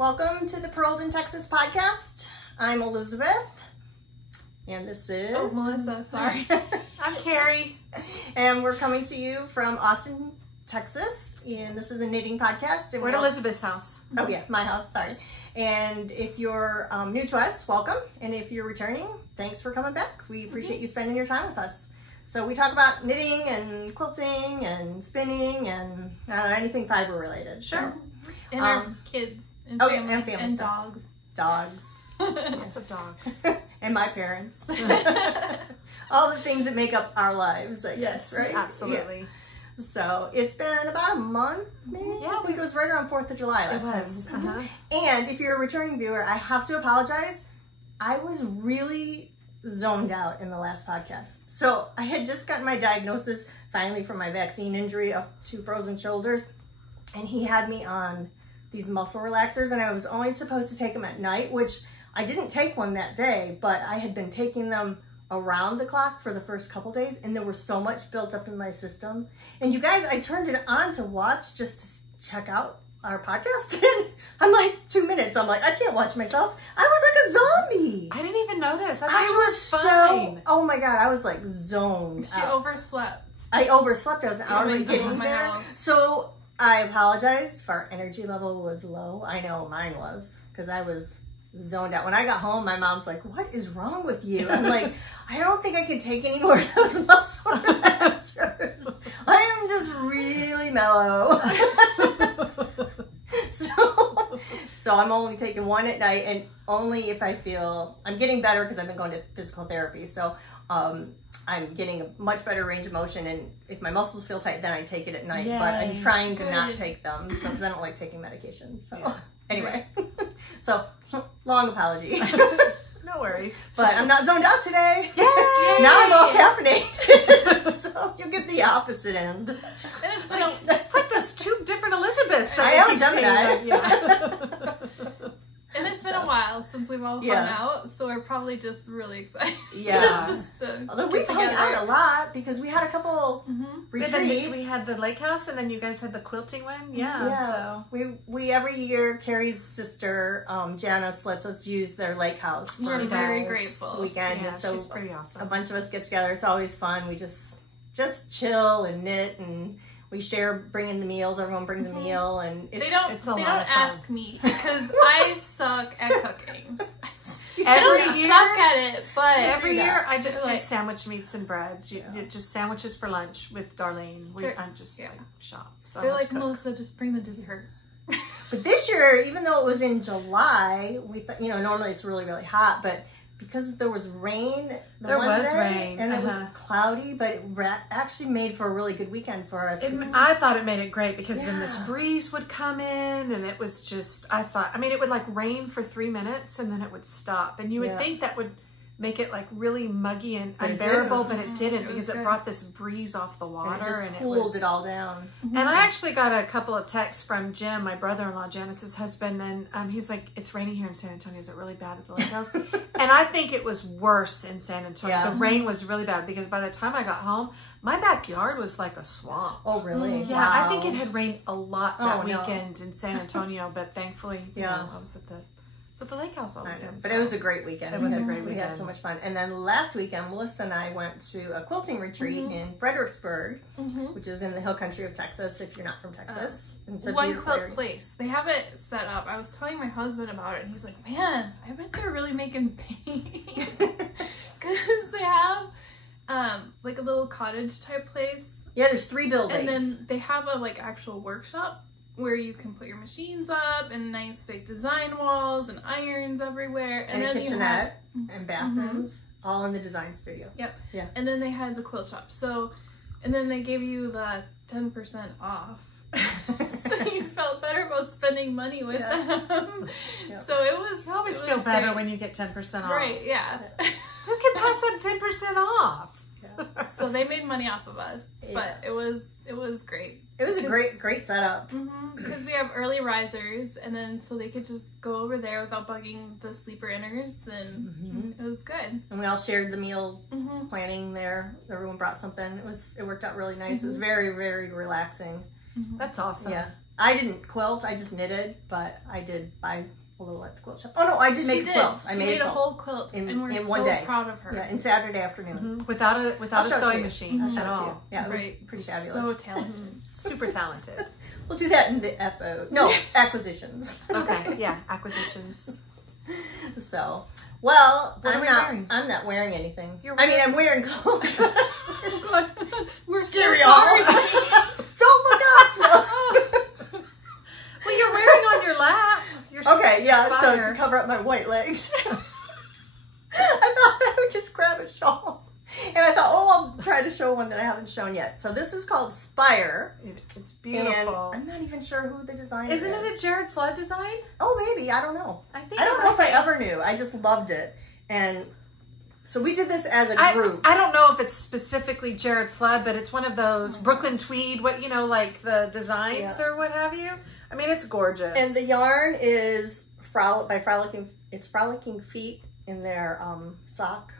welcome to the Paroled in Texas podcast. I'm Elizabeth, and this is... Oh, Melissa, sorry. I'm Carrie. And we're coming to you from Austin, Texas, and this is a knitting podcast. And we're at Elizabeth's house. Oh yeah, my house, sorry. And if you're new to us, welcome. And if you're returning, thanks for coming back. We appreciate you spending your time with us. So we talk about knitting and quilting and spinning and I don't know, anything fiber related. Sure. So, and our kids and families, and family and stuff. dogs. Lots of dogs. And my parents. All the things that make up our lives, I guess, right? Absolutely. Yeah. So it's been about a month, maybe? Yeah, I think it was right around 4th of July last time. It was. And if you're a returning viewer, I have to apologize. I was really zoned out in the last podcast. So I had just gotten my diagnosis finally from my vaccine injury of 2 frozen shoulders. And he had me on these muscle relaxers, and I was only supposed to take them at night, which I didn't take one that day, but I had been taking them around the clock for the first couple days, and there was so much built up in my system. And you guys, I turned it on to watch just to check out our podcast, and I'm like, 2 minutes. I'm like, I can't watch myself. I was like a zombie. I didn't even notice. I thought I you was were fine. oh my God, I was like zoned She out. overslept. I overslept. I was already getting my there. house. So I apologize if our energy level was low. I know mine was because I was zoned out. When I got home, my mom's like, what is wrong with you? I'm like, I don't think I can take any more of those muscle relaxers. I am just really mellow. So I'm only taking one at night, and only if I feel I'm getting better because I've been going to physical therapy. So I'm getting a much better range of motion, and if my muscles feel tight, then I take it at night. Yay. But I'm trying to not take them because I don't like taking medication. So anyway, so long apology. No worries. But I'm not zoned out today. Yay! Now I'm all caffeinated. So you get the opposite end. And it's been It's like there's 2 different Elizabeths. I am Gemini. Yeah. and it's been a while since we've all hung out, so we're probably just really excited. Yeah. just to Although get we've hung together. out a lot because we had a couple retreats. We had the lake house, and then you guys had the quilting one. Yeah. So we every year, Carrie's sister Janice lets us use their lake house. We're very grateful. Weekend, yeah, and so she's pretty awesome. a bunch of us get together. It's always fun. We just chill and knit, and we share bringing the meals. Everyone brings a meal, and They don't of fun. ask me because I suck at cooking. Every year, suck at it, but every year I just do like, sandwich meats and breads. Just sandwiches for lunch with Darlene. I'm just like shop. So they're like, Melissa, just bring the dessert. But this year, even though it was in July, we normally it's really, really hot, but because there was rain, there was rain, and it was cloudy, but it actually made for a really good weekend for us. I thought it made it great because then this breeze would come in, and it was just, it would like rain for 3 minutes and then it would stop, and you would think that would make it like really muggy and unbearable, but it didn't because it brought this breeze off the water, and it cooled it all down. And I actually got a couple of texts from Jim, my brother-in-law, Janice's husband, and he's like, it's raining here in San Antonio. Is it really bad at the lake house? And I think it was worse in San Antonio. Yeah. The rain was really bad because by the time I got home, my backyard was like a swamp. Oh, really? Yeah, wow. I think it had rained a lot that weekend in San Antonio, but thankfully, I was at the lake house all weekend. But it was a great weekend. It was a great weekend. We had so much fun. And then last weekend, Melissa and I went to a quilting retreat in Fredericksburg, which is in the hill country of Texas, if you're not from Texas. One quilt place. They have it set up. I was telling my husband about it, and he's like, man, I bet they're really making paint. Because they have like a little cottage type place. Yeah, there's 3 buildings. And then they have a like actual workshop where you can put your machines up and nice big design walls and irons everywhere. And then a kitchenette and bathrooms, all in the design studio. Yep. Yeah. And then they had the quilt shop. So, and then they gave you the 10% off. So you felt better about spending money with them. Yep. So it was, you always feel better great. When you get 10% off. Right, yeah. Who can pass up 10% off? Yeah. So they made money off of us, but it was great. It was a great setup. Because we have early risers, and then so they could just go over there without bugging the sleeper inners, and it was good. And we all shared the meal planning there. Everyone brought something. It worked out really nice. It was very, very relaxing. That's awesome. Yeah. I didn't quilt, I just knitted, but I did buy a little at the quilt shop. Oh no, I did make a quilt. She made a whole quilt, and we're one so day. proud of her. Yeah, in Saturday afternoon. Without a sewing machine I'll show at it to you. all. Yeah, it was pretty fabulous. So talented. Super talented. We'll do that in the FO. No, acquisitions. Okay, yeah, acquisitions. So, well, What are we wearing? I'm not wearing anything. I'm You're wearing clothes. We're Scary. so sorry. Don't look up. Well, you're wearing on your lap. Okay, yeah, Spire. so to cover up my white legs. I thought I would just grab a shawl. And I thought, oh, I'll try to show one that I haven't shown yet. So this is called Spire. It's beautiful. And I'm not even sure who the designer is. Isn't it a Jared Flood design? Oh, maybe. I don't know. I don't know if I ever knew. I just loved it. And so we did this as a group. I don't know if it's specifically Jared Flood, but it's one of those Brooklyn tweed, like the designs or what have you. I mean, it's gorgeous. And the yarn is Frolicking Feet in their sock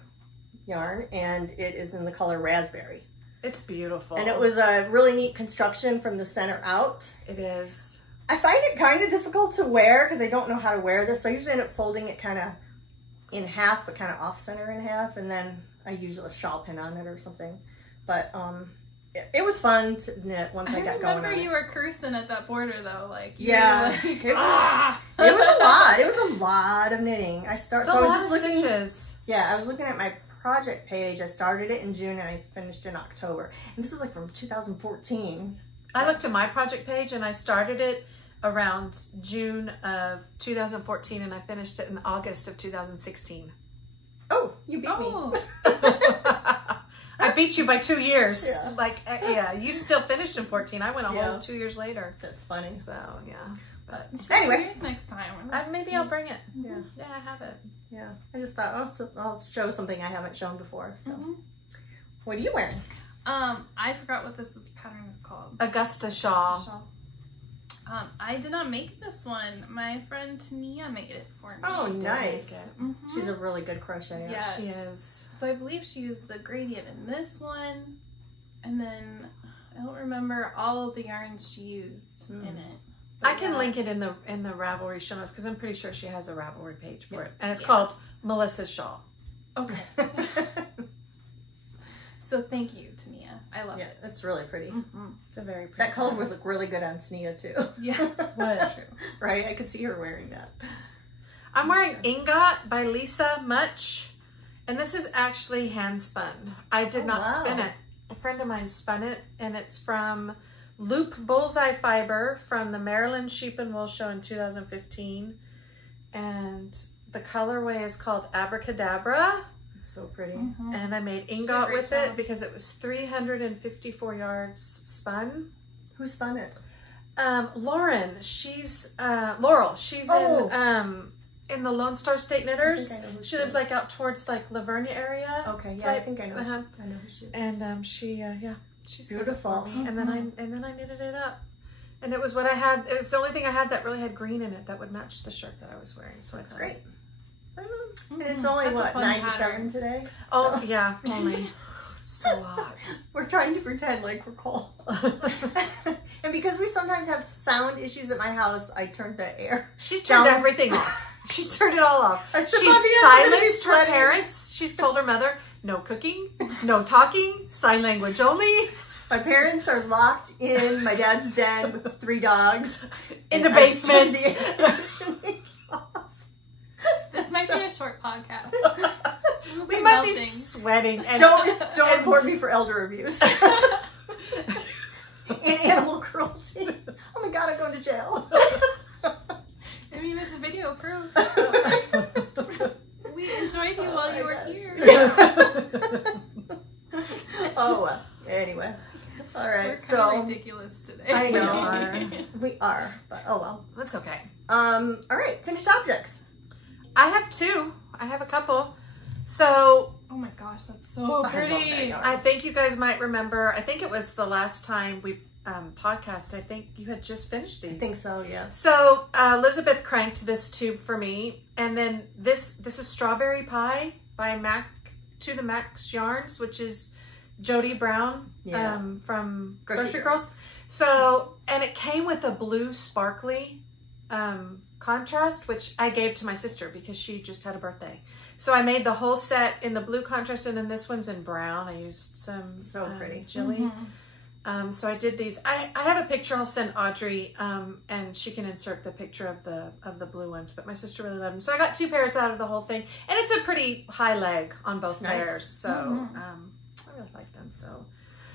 yarn, and it is in the color raspberry. It's beautiful. And it was a really neat construction from the center out. It is. I find it kind of difficult to wear because I don't know how to wear this, so I usually end up folding it kind of in half, but kind of off center in half, and then I use a shawl pin on it or something. But it was fun to knit once I got going on it. I remember you were cursing at that border though, like it was a lot. It was a lot of knitting. So I was just looking. Stitches. Yeah, I was looking at my project page. I started it in June and I finished in October. And this is like from 2014. I looked at my project page and I started it around June of 2014 and I finished it in August of 2016. Oh, you beat me. I beat you by 2 years. Yeah. You still finished in 14. I went a whole 2 years later. That's funny. So, yeah. But anyway, next time. Maybe I'll bring it. Yeah. Yeah, I have it. Yeah. I just thought, I'll show something I haven't shown before. So, what are you wearing? I forgot what this pattern is called. Augusta shawl. I did not make this one. My friend Tania made it for me. Oh, nice. Mm-hmm. She's a really good crocheter. Yes. She is. So I believe she used the gradient in this one, and then I don't remember all of the yarns she used in it. I can link it in the Ravelry show notes because I'm pretty sure she has a Ravelry page for it, and it's called Melissa's Shawl. Okay. So thank you, Tania. I love it. It's really pretty. It's a very pretty. That color would look really good on Tania too. Yeah, that's true. Right? I could see her wearing that. I'm wearing Ingot by Lisa Much, and this is actually hand spun. I did not spin it. A friend of mine spun it, and it's from Loop Bullseye Fiber from the Maryland Sheep and Wool Show in 2015. And the colorway is called Abracadabra. So pretty. And I made ingot with it because it was 354 yards spun. Who spun it? Lauren. She's Laurel. She's in the Lone Star State Knitters. She lives like out towards like Lavernia area. Okay, yeah, I think I know. I know who she is. And she's beautiful. And then I knitted it up. And it was what I had. It was the only thing I had that really had green in it that would match the shirt that I was wearing. So it's great. And it's only what, 97 today? Oh yeah, only. It's so hot. We're trying to pretend like we're cold. And because we sometimes have sound issues at my house, I turned the air. She's turned everything off. She's turned it all off. She's silenced her parents. She's told her mother, no cooking, no talking, sign language only. My parents are locked in my dad's den with 3 dogs. In the basement. This might be a short podcast. We might be sweating. And don't report me for elder abuse. And animal cruelty. Oh my God, I'm going to jail. I mean, it's a video proof. We enjoyed you while you were here. Oh, anyway. All right. We're kind of ridiculous today. I know. We are, but oh well. That's okay. All right, finished objects. I have 2. I have a couple. So, oh my gosh, that's so pretty. I think you guys might remember, I think it was the last time we podcast, I think you had just finished these. I think so, yeah. So, Elizabeth cranked this tube for me. And then this is Strawberry Pie by To the Max Yarns, which is Jody Brown Yeah. from Grocery Girls. So, and it came with a blue sparkly contrast, which I gave to my sister because she just had a birthday. So I made the whole set in the blue contrast, and then this one's in brown. I used some pretty Jilly. So I did these. I have a picture I'll send Audrey, and she can insert the picture of the blue ones, but my sister really loved them. So I got 2 pairs out of the whole thing, and it's a pretty high leg on both pairs. So I really like them. So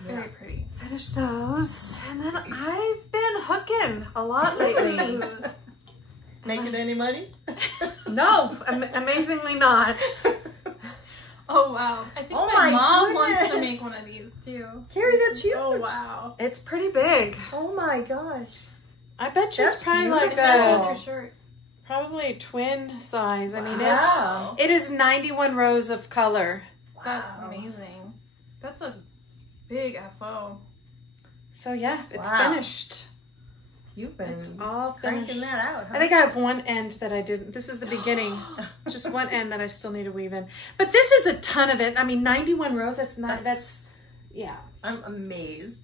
very pretty. Finished those, and then I've been hooking a lot lately. Making any money? No, amazingly not. Oh wow! I think Oh my mom goodness. wants to make one of these too. Carrie, that's huge. Oh wow! It's pretty big. Oh my gosh. I bet you That's it's probably beautiful. like It matches a your shirt. probably twin size. I mean, Wow. it is 91 rows of color. That's Wow. amazing. That's a big FO. So yeah, it's Wow. finished. You've been It's all finished. cranking that out, huh? I think I have one end that I didn't. This is the beginning. Just one end that I still need to weave in. But this is a ton of it. I mean, 91 rows. That's yeah. I'm amazed.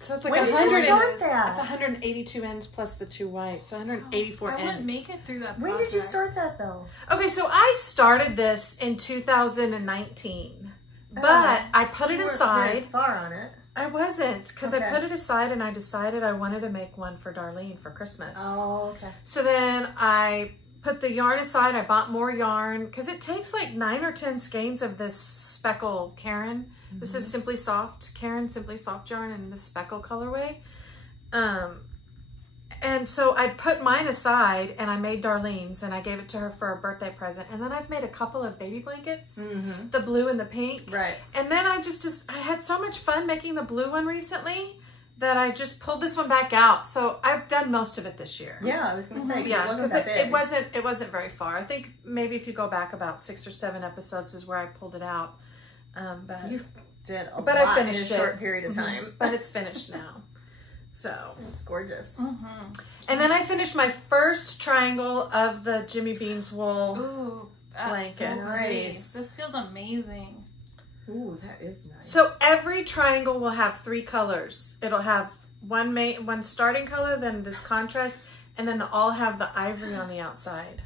So it's like When did you 100. start that? It's 182 ends plus the 2 white. So 184 I ends. wouldn't make it through that. When did you project. start that though? Okay, so I started this in 2019. But I put it You weren't aside. very far on it. I wasn't, because Okay. I put it aside and I decided I wanted to make one for Darlene for Christmas. Oh, okay. So then I put the yarn aside. I bought more yarn because it takes like 9 or 10 skeins of this speckle Karen. This is Simply Soft, Karen Simply Soft yarn in the speckle colorway. And so I put mine aside and I made Darlene's and I gave it to her for a birthday present. And then I've made a couple of baby blankets, the blue and the pink. Right. And then I I had so much fun making the blue one recently that I just pulled this one back out. So I've done most of it this year. Yeah, I was going to say, 'cause Yeah, it wasn't because that big. it wasn't very far. I think maybe if you go back about 6 or 7 episodes is where I pulled it out. But You did a But I lot finished in a short it. period of time. but it's finished now. So, It's gorgeous. and then I finished my first triangle of the Jimmy Bean's wool. Ooh, that's Blanket. so Nice. nice. This feels amazing. Ooh, that is nice. So every triangle will have 3 colors. It'll have one starting color, then this contrast, and then they'll all have the ivory on the outside.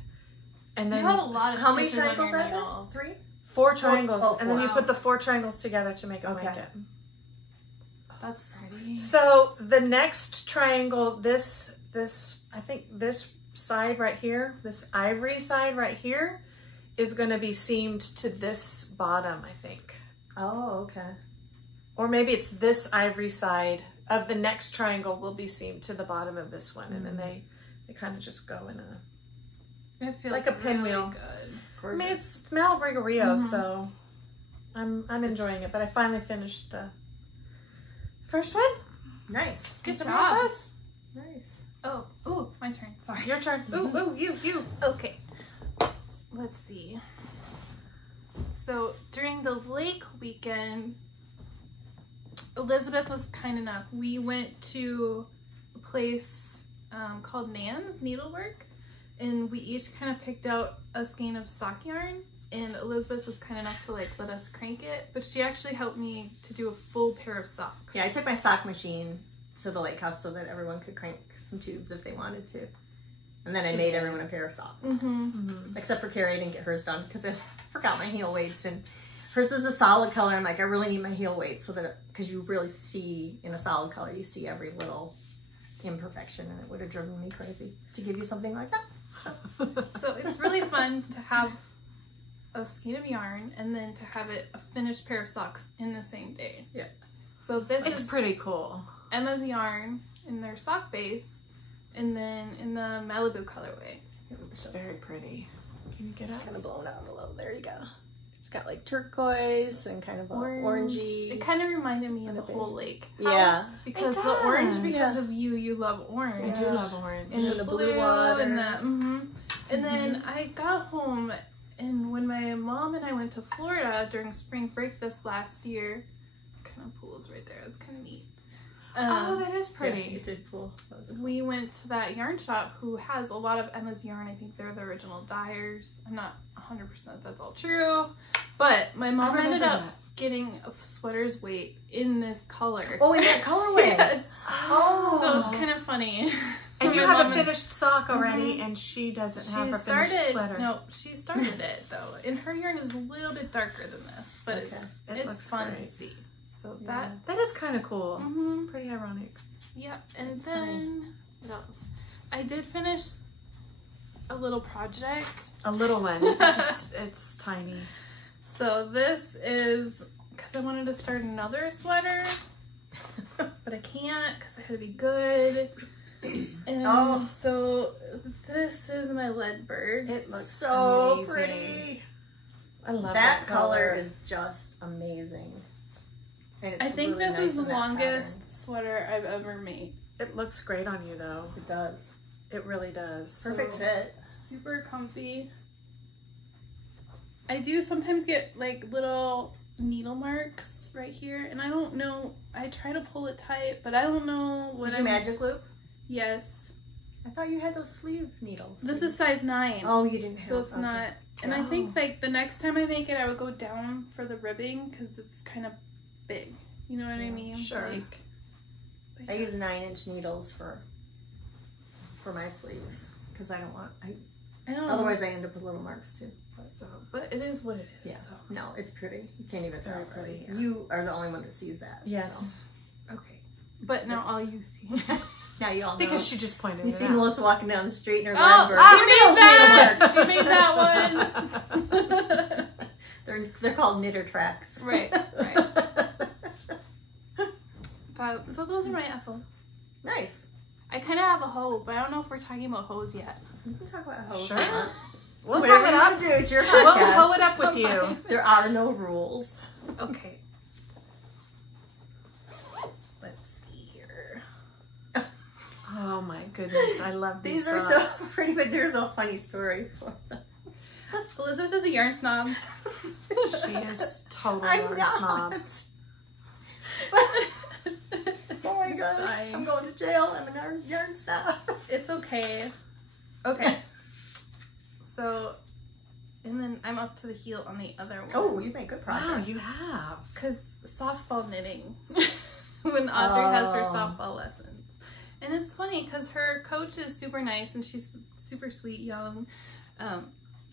And then You had a lot of how many stitches on triangles your are there? needles. 3? 4 triangles, Oh, and then you wow. put the 4 triangles together to make a Okay. blanket. That's pretty. So the next triangle, this I think this side right here, this ivory side right here, is going to be seamed to this bottom, I think. Oh, okay. Or maybe it's this ivory side of the next triangle will be seamed to the bottom of this one, and then they kind of just go in a It feels like a really pinwheel. good. I mean, it's Malabriga Rio, so I'm enjoying it. But I finally finished the first one. Nice. Good So job. us. Nice. Oh, ooh, my turn. Sorry. Your turn. Ooh, you. Okay. Let's see. So during the lake weekend, Elizabeth was kind enough. We went to a place called Nan's Needlework, and we each kind of picked out a skein of sock yarn. And Elizabeth was kind enough to like let us crank it, but she actually helped me to do a full pair of socks. Yeah, I took my sock machine to the lake house so that everyone could crank some tubes if they wanted to. And then I made everyone a pair of socks. Except for Carrie, I didn't get hers done because I forgot my heel weights. And hers is a solid color. I'm like, I really need my heel weights so that, because you really see in a solid color, you see every little imperfection, and it would have driven me crazy to give you something like that. So it's really fun to have a skein of yarn and then to have it a finished pair of socks in the same day. Yeah. So this It's is pretty cool. Emma's yarn in their sock base, and then in the Malibu colorway. It's very pretty. Can you get up? Kind of blown out a little. There you go. It's got like turquoise and kind of a orangey. It kind of reminded me of And the a beige. whole lake. Yeah. Because It the orange, does. because of you love orange. I do love orange. And And the the blue, blue water. and the and then I got home, and when my mom and I went to Florida during spring break this last year, kind of pools right there. It's kind of neat. Oh, that is Yeah, pretty. it did cool. That was We went to that yarn shop who has a lot of Emma's yarn. I think they're the original dyers. I'm not 100% that's all true, but my mom ended remember up that. getting sweaters weight in this color. Oh, in that colorway. Yes. Oh. So it's kind of funny. And you have a finished sock already, and she doesn't have a finished sweater. No, she started it though. And her yarn is a little bit darker than this, but it looks fun to see. So that is kind of cool. Pretty ironic. Yep. And then what else? I did finish a little project. A little one. It's tiny. So this is because I wanted to start another sweater, but I can't because I had to be good. And so this is my lead bird. It looks so amazing. pretty. I love that color. Is just amazing. And it's I think really this nice is the in that longest pattern. sweater I've ever made. It looks great on you though. It does. It really does. Perfect fit. Super comfy. I do sometimes get like little needle marks right here, and I don't know. I try to pull it tight, but I don't know what. Did you magic loop? Yes. I thought you had those sleeve needles. This is size 9. Oh, you didn't have. So it's not. And I think like the next time I make it, I would go down for the ribbing because it's kind of big. You know what I mean? Sure. Like, I use 9-inch needles for my sleeves because I don't want. I don't know. Otherwise, I end up with little marks too. But it is what it is. Yeah. So. No, it's pretty. You can't even tell. pretty, Really. You are the only one that sees that. Yes. So. Okay. But now all you see. Now you all know. Because she just pointed You it see out. Melissa walking down the street in her Oh, lead bird. she made that! She made that one! They're called knitter tracks. Right. So those are my FOs. Nice. I kind of have a hoe, but I don't know if we're talking about hoes yet. We can talk about hoes. Sure. We'll Whatever hoe it up. Do it's your podcast. We'll hoe it up with you. There are no rules. Okay. Let's see here. Oh my goodness, I love these These are socks. so pretty, but there's a funny story for them. Elizabeth is a yarn snob. She is totally I'm yarn not. snob. Oh my gosh, dying. I'm going to jail. I'm a yarn snob. It's okay. Okay. So, and then I'm up to the heel on the other one. Oh, you make good progress. Wow, you have. Because softball knitting. When Audrey has her softball lessons. And it's funny because her coach is super nice and she's super sweet, young.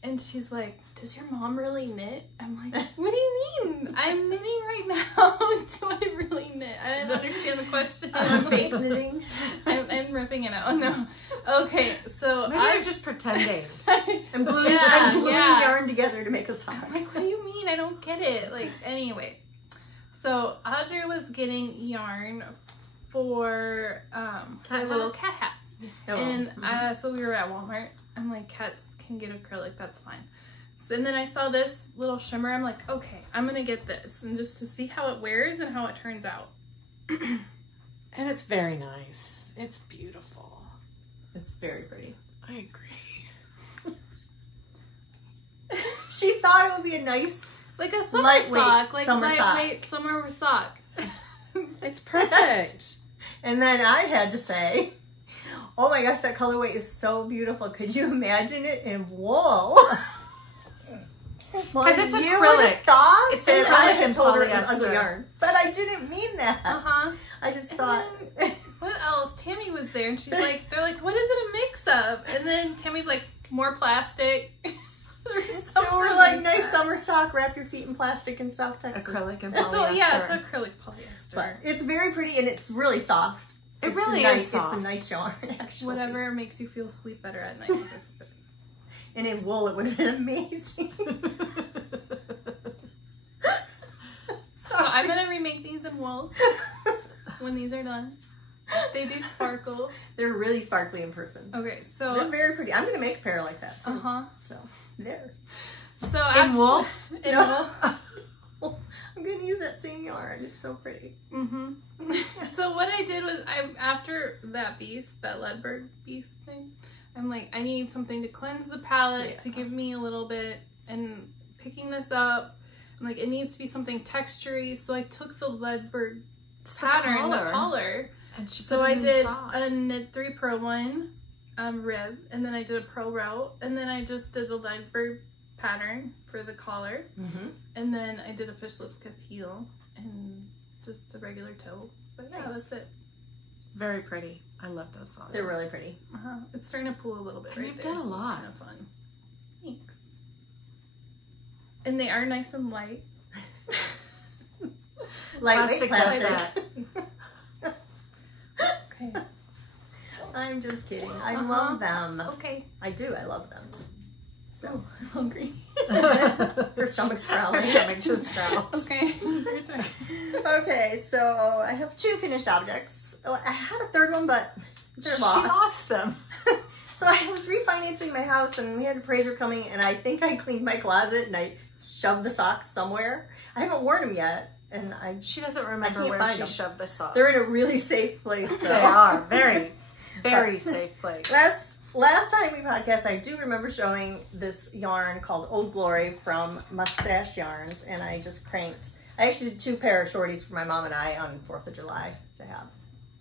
And she's like, does your mom really knit? I'm like, what do you mean? I'm knitting right now. Do I really knit? I didn't understand the question. I'm fake knitting. I'm ripping it out. No. Okay, so Maybe you're just pretending. I'm gluing yarn together to make a sock. I'm like, what do you mean? I don't get it. Like, anyway. So Audrey was getting yarn for little cat hats. Oh. And so we were at Walmart. I'm like, cats can get acrylic, that's fine. So, and then I saw this little shimmer. I'm like, okay, I'm gonna get this, and just to see how it wears and how it turns out. And it's very nice. It's beautiful. It's very pretty. I agree. She thought it would be a nice, like a summer lightweight sock, like summer lightweight summer sock. It's perfect. And then I had to say, oh my gosh, that colorway is so beautiful. Could you imagine it in wool? Because it's you acrylic. would have thought It's that acrylic I had and told her it was polyester. ugly yarn. But I didn't mean that. I just thought. Then, what else? Tammy was there and she's like, they're like, what is it a mix of? And then Tammy's like, more plastic. So we're like, nice summer sock, wrap your feet in plastic and stuff. Acrylic and So polyester. yeah, it's acrylic polyester. But it's very pretty and it's really soft. It really nice, is soft. It's a nice yarn, actually. Whatever makes you feel sleep better at night. It's pretty. And in wool, it would have been amazing. So I'm gonna remake these in wool when these are done. They do sparkle. They're really sparkly in person. Okay, They're so very pretty. I'm gonna make a pair like that too. So there. So In wool? In wool. I'm gonna use that same yarn. It's so pretty. So what I did was, after that beast, that leadbird beast thing, I'm like, I need something to cleanse the palette, to give me a little bit, and picking this up, I'm like, it needs to be something textury, so I took the leadbird pattern, the collar, and so I did a knit 3 purl 1 rib, and then I did a purl route, and then I just did the leadbird pattern for the collar. And then I did a fish lips kiss heel and just a regular toe. But yeah, that's it. Very pretty. I love those socks. They're really pretty. It's starting to pull a little bit And right you've there. done a lot. It's kind of fun. Thanks. And they are nice and light. Lightweight plastic. Okay. I'm just kidding. I love them. Okay. I do. I love them. So I'm hungry. Her stomach's growling. Her stomach just growls. Okay. Your turn. Okay, so I have 2 finished objects. Oh, I had a third one, but they're lost. She lost them. So I was refinancing my house, and we had an appraiser coming, and I think I cleaned my closet, and I shoved the socks somewhere. I haven't worn them yet, and she doesn't remember where she shoved the socks. They're in a really safe place, though. They are. Very, very safe place. Last time we podcast, I do remember showing this yarn called Old Glory from Mustache Yarns, and I just cranked. I actually did 2 pair of shorties for my mom and I on 4th of July to have.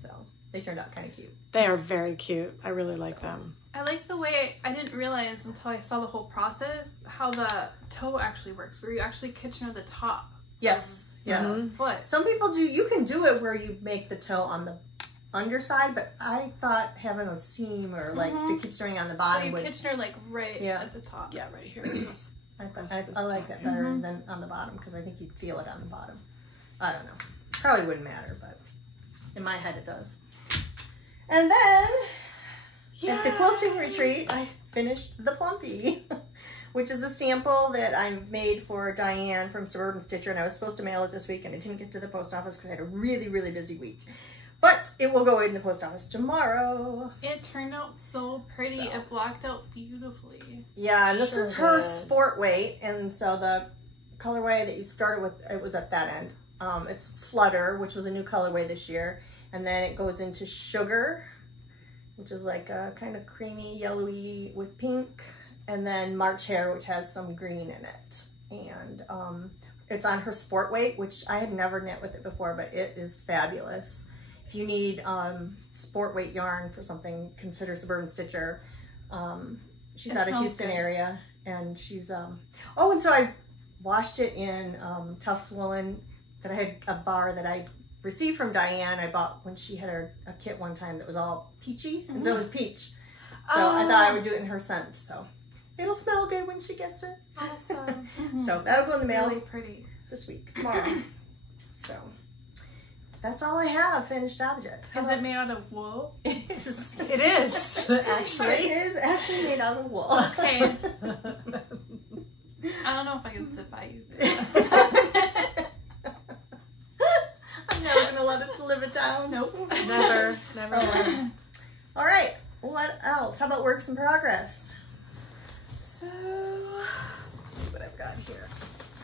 So they turned out kind of cute. They are very cute. I really like them. I like the way, I didn't realize until I saw the whole process, how the toe actually works, where you actually Kitchener the top. Yes. Yes. Foot. Some people do, you can do it where you make the toe on the underside, but I thought having a seam or like the Kitchenering on the bottom so you would... Kitchener like right at the top. Yeah, right here. I like that better than on the bottom because I think you'd feel it on the bottom. I don't know. Probably wouldn't matter, but in my head it does. And then at the quilting retreat, I finished the Plumpy, which is a sample that I made for Diane from Suburban Stitcher, and I was supposed to mail it this week, and I didn't get to the post office because I had a really, really busy week. But it will go in the post office tomorrow. It turned out so pretty. So. It blocked out beautifully. Yeah, and this is her sport weight, and so the colorway that you started with, it was at that end. It's Flutter, which was a new colorway this year, and then it goes into Sugar, which is like a kind of creamy, yellowy with pink, and then March Hare, which has some green in it. And it's on her sport weight, which I had never knit with it before, but it is fabulous. If you need sport weight yarn for something, consider Suburban Stitcher. She's out of Houston area, and she's, oh, and so I washed it in Tufts woolen that I had a bar that I received from Diane. I bought when she had a kit one time that was all peachy, and so it was peach. So I thought I would do it in her scent, so it'll smell good when she gets it. Awesome. So that'll go in the mail really pretty this week, tomorrow. So that's all I have, finished objects. Is it made out of wool? It is. It is, actually. It is actually made out of wool. Okay. I don't know if I can sit by you. I'm never going to let it live it down. Nope. Never. All right. What else? How about works in progress? So, let's see what I've got here.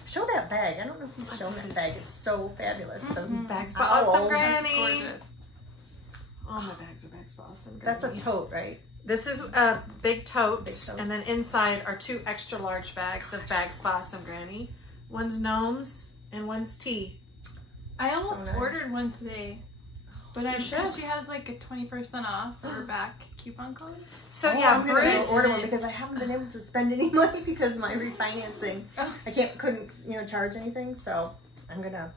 Show that bag. I don't know if you've shown that bag. It's so fabulous. The bags for awesome Granny. Gorgeous. All my bags are bags for awesome Granny. That's a tote, right? This is a big tote, and then inside are 2 extra large bags of bags for awesome Granny. One's gnomes and one's tea. I almost ordered one today, but she has like a 20% off for her back coupon code. So yeah, I'm gonna order one because I haven't been able to spend any money because of my refinancing. I couldn't charge anything, so I'm gonna.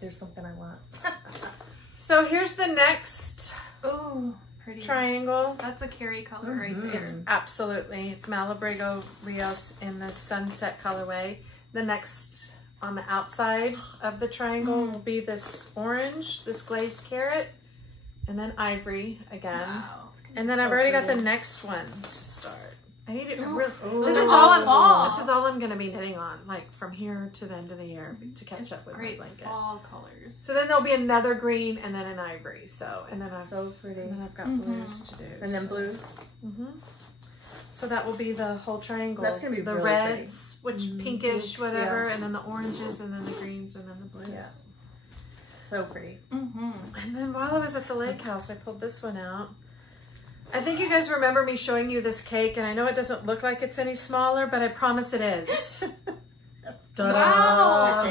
There's something I want. So here's the next. Ooh, pretty triangle. That's a Carrie color right there. It's absolutely. It's Malabrigo Rios in the sunset colorway. The next on the outside of the triangle will be this orange, this glazed carrot, and then ivory again. Wow. And then I've already got the next one to start. I need it. This is all I'm going to be knitting on, like from here to the end of the year to catch up with my blanket. Fall colors. So then there'll be another green and then an ivory. So and then so pretty. And then I've got blues to do. And then blues. So that will be the whole triangle. That's gonna be the really reds, pretty. which pinkish, whatever, and then the oranges, and then the greens, and then the blues. Yeah. So pretty. And then while I was at the lake house, I pulled this one out. I think you guys remember me showing you this cake, and I know it doesn't look like it's any smaller, but I promise it is. Wow!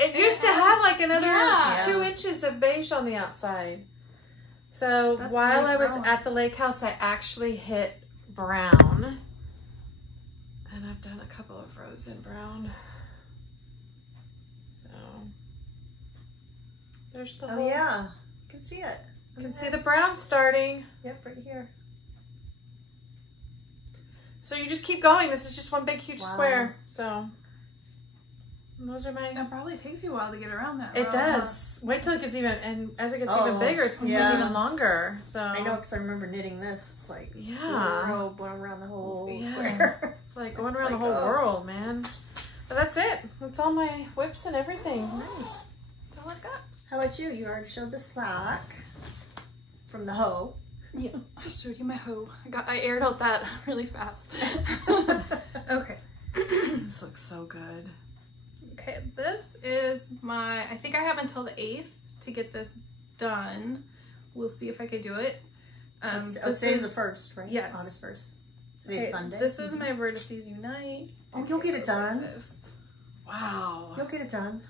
It used to have like another 2 inches of beige on the outside. So while I was at the lake house, I actually hit brown, and I've done a couple of rows in brown. So there's the whole. Oh yeah, I can see it. You can see the brown starting. Yep, right here. So you just keep going. This is just one big huge Wow. square. So those are my. It probably takes you a while to get around that. It row, does. Wait till it gets even, and as it gets even Oh, bigger, it's going to yeah. take even longer. So I know, because I remember knitting this. It's like Yeah. row going around the whole Yeah. square. It's like going It's around like, the whole oh. world, man. But that's it. That's all my whips and everything. Nice. That's all I've got. How about you? You already showed the slack from the hoe. Yeah, I showed you my hoe. I aired out that really fast. Okay. This looks so good. Okay, this is my, I think I have until the 8th to get this done. We'll see if I can do it. Today's the 1st, right? Yes. August 1st. Today's Okay, Sunday. this is my Vertices Unite. Oh, you'll get it done. This. Wow. You'll get it done.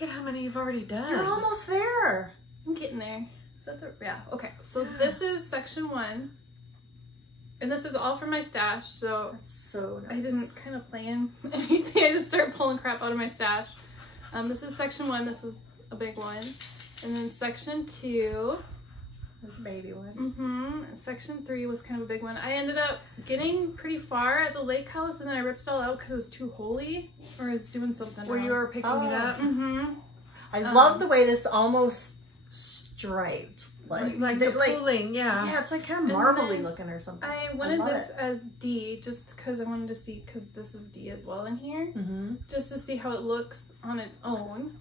Look at how many you've already done. You're almost there. I'm getting there. Is that the, yeah, okay. So this is section 1. And this is all from my stash, so That's so nice. I didn't kind of plan anything. I just started pulling crap out of my stash. This is section 1. This is a big one. And then section 2. That's a baby one. And section 3 was kind of a big one. I ended up getting pretty far at the lake house, and then I ripped it all out because it was too holy, or I was doing something Where wrong. you were picking it up. I love the way this almost striped. Like the pooling, yeah. Yeah, it's like kind of And marbly then looking or something. I wanted love this it. as D just because I wanted to see, because this is D as well in here, just to see how it looks on its own.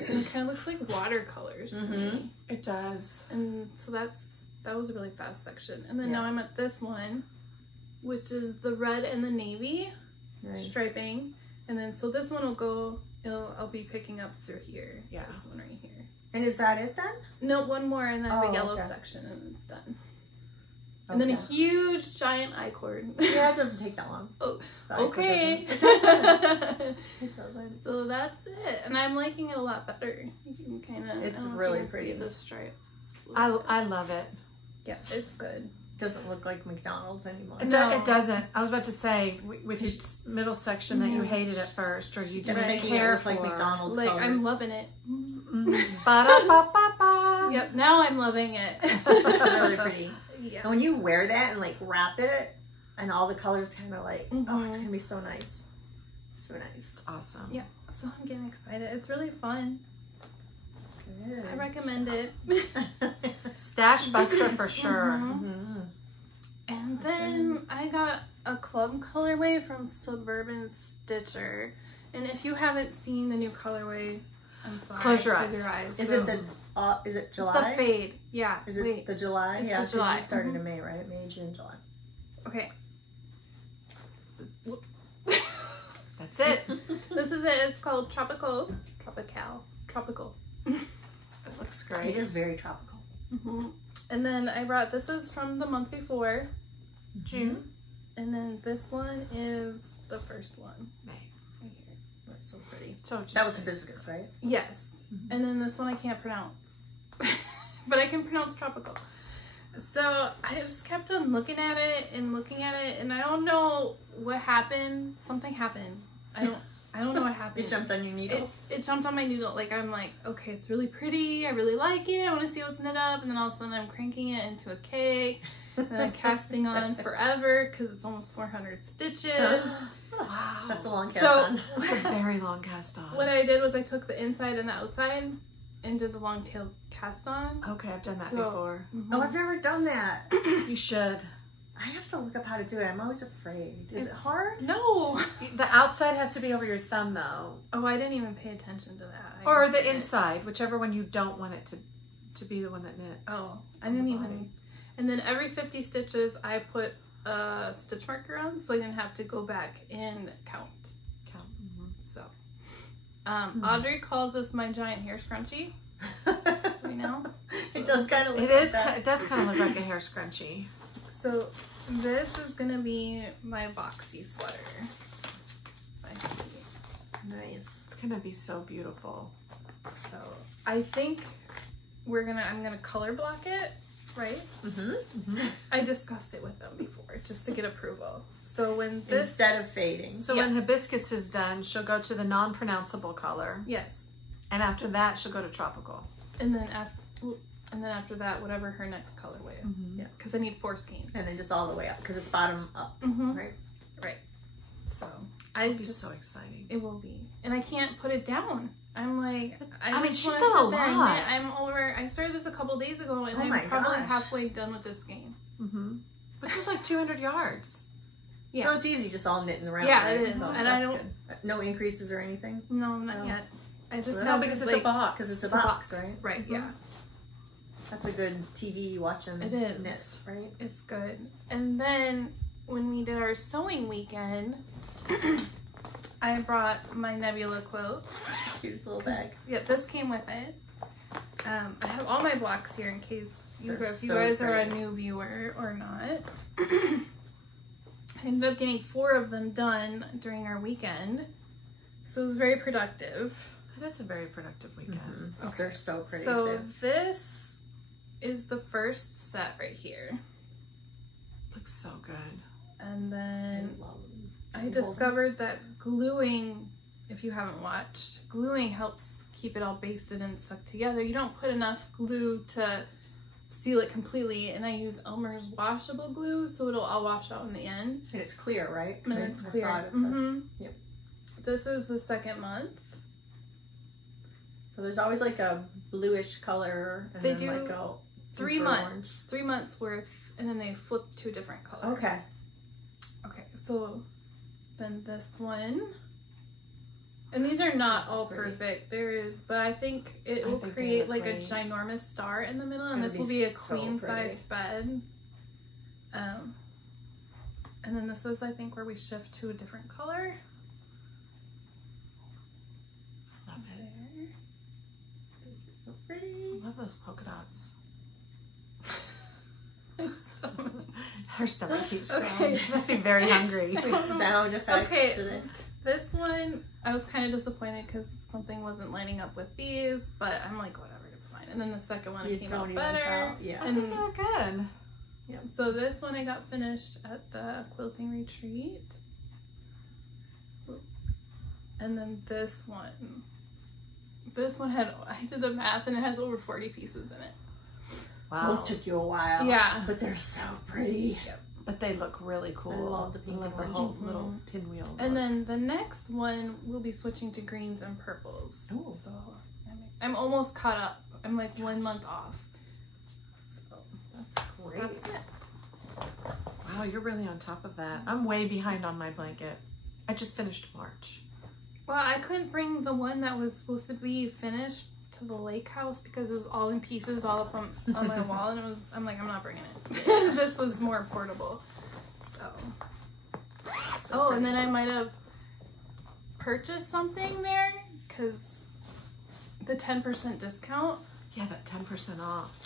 And it kind of looks like watercolors to me. It does. And so that was a really fast section. And then now I'm at this one, which is the red and the navy striping. And then so this one will go, I'll be picking up through here. Yeah. This one right here. And is that it then? No, one more and then the yellow okay. section and it's done. And then a huge giant I-cord. Yeah, it doesn't take that long. Oh, The okay. It doesn't. It doesn't. So that's it. And I'm liking it a lot better. You can kind of, It's really pretty. the stripes. I love it. Yeah, it's good. Doesn't look like McDonald's anymore. It doesn't. I was about to say, with your middle section that you hated at first, or you didn't care for. Like McDonald's Like, colors. I'm loving it. Ba-da-ba-ba-ba. Yep, now I'm loving it. It's really pretty. Yeah. And when you wear that and like wrap it, and all the colors kind of like, oh, it's gonna be so nice. So nice. It's awesome. Yeah, so I'm getting excited. It's really fun. Good. I recommend it. Stash buster for sure. And then I got a club colorway from Suburban Stitcher. And if you haven't seen the new colorway, I'm sorry. Close your eyes. Is So- it is it It's July? the fade. Yeah. Is it the July? It's Yeah, the July. you started in May, right? May, June, July. Okay. That's it. This is it. It's called Tropical. It looks It great. is very tropical. And then I brought, this is from the month before, June. and then this one is the first one. May. Right here. That's so pretty. So just That was hibiscus, right? Yes. And then this one I can't pronounce. But I can pronounce tropical. So I just kept on looking at it, and I don't know what happened. Something happened. I don't know what happened. It jumped on your needles. It jumped on my needle. Like, I'm like, okay, it's really pretty. I really like it. I want to see what's knit up. And then all of a sudden I'm cranking it into a cake. And then I'm casting on forever because it's almost 400 stitches. Wow. That's a long cast So- on. That's a very long cast on. What I did was I took the inside and the outside and did the long tail cast on. Okay, I've done that So- before. Oh, I've never done that. You should. I have to look up how to do it. I'm always afraid. Is it hard? No. The outside has to be over your thumb, though. Oh, I didn't even pay attention to that. I Or just the did it. inside, whichever one you don't want it to be the one that knits. Oh, I didn't even. And then every 50 stitches, I put a stitch marker on, so I didn't have to go back and count. So, Audrey calls this my giant hair scrunchie. You know, It does kind of look It like is. that. It does kind of look like a hair scrunchie. so this is gonna be my boxy sweater. Nice. It's gonna be so beautiful. So I think I'm gonna color block it, right? I discussed it with them before just to get approval. So when this... Instead of fading. So when hibiscus is done, she'll go to the non-pronounceable color. Yes. And after that, she'll go to tropical. And then after that, whatever her next colorway. Yeah. Because I need 4 skeins. And then just all the way up because it's bottom up, right? Right. So It'll be so exciting. It will be. And I can't put it down. I'm like, I mean, she's done a lot. I started this a couple days ago and I'm probably halfway done with this game. Which is like 200 yards. Yeah. So it's easy just all knitting around. Yeah, right? it is. So and I don't... Good. No increases or anything? No, not yet. I just have because it's a box. Because it's a box, right? Right, yeah. That's a good TV watching it is. knit, right? It's good. And then when we did our sewing weekend, I brought my Nebula Quilt. Cute little bag. Yeah, this came with it. I have all my blocks here in case you so guys are a new viewer or not. I ended up getting 4 of them done during our weekend. So it was very productive. That is a very productive weekend. Okay. They're so pretty so too. This is the first set right here. Looks so good. And then I discovered that gluing, if you haven't watched, gluing helps keep it all basted and stuck together. You don't put enough glue to seal it completely, and I use Elmer's washable glue, so it'll all wash out in the end. And it's clear, right? And it's clear. Yep. This is the 2nd month. So there's always like a bluish color, and they then do like a 3 months, 3 months worth, and then they flip to a different color. Okay. Okay, so then this one, and these are not all perfect. But I think it will create like a ginormous star in the middle, and this will be a queen size bed. And then this is, I think, where we shift to a different color. I love it. These are so pretty. I love those polka dots. Her stomach keeps growing. She must be very hungry. Sound effects today. This one, I was kind of disappointed because something wasn't lining up with these, but I'm like, whatever, it's fine. And then the second one came out better. Yeah. And they look good. Yeah. So this one I got finished at the quilting retreat. And then this one had, I did the math, and it has over 40 pieces in it. Wow. Those took you a while. Yeah. But they're so pretty. Yep. But they look really cool. I love the pink and the whole little pinwheel look. And then the next one, we'll be switching to greens and purples. Ooh. So I'm almost caught up. I'm like 1 month off. So that's great. Wow, you're really on top of that. I'm way behind on my blanket. I just finished March. Well, I couldn't bring the one that was supposed to be finished to the lake house because it was all in pieces all up on my wall, and I'm like, I'm not bringing it. This was more portable. So and then I might have purchased something there because the 10% discount. Yeah, that 10% off.